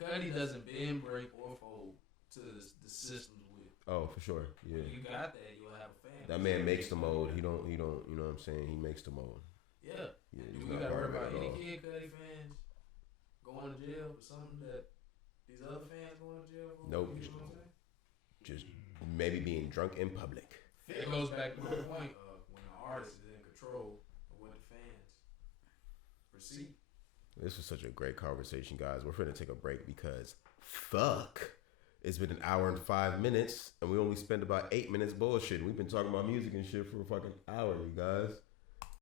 Cudi doesn't bend, break, or fold to the system's will. Oh, for sure. Yeah. When you got that, you'll have a fan. That man makes the mode. He don't, you know what I'm saying? He makes the mode. Yeah. Yeah, he's Do we not got to worry hard about at any all. Kid Cudi fans going to jail for something that these other fans going to jail for? Nope. You know what I'm saying? Just maybe being drunk in public. It goes back to my point of when the artist is in control of what the fans perceive. This was such a great conversation, guys. We're finna take a break because fuck. It's been an hour and 5 minutes, and we only spent about 8 minutes bullshitting. We've been talking about music and shit for a fucking hour, you guys.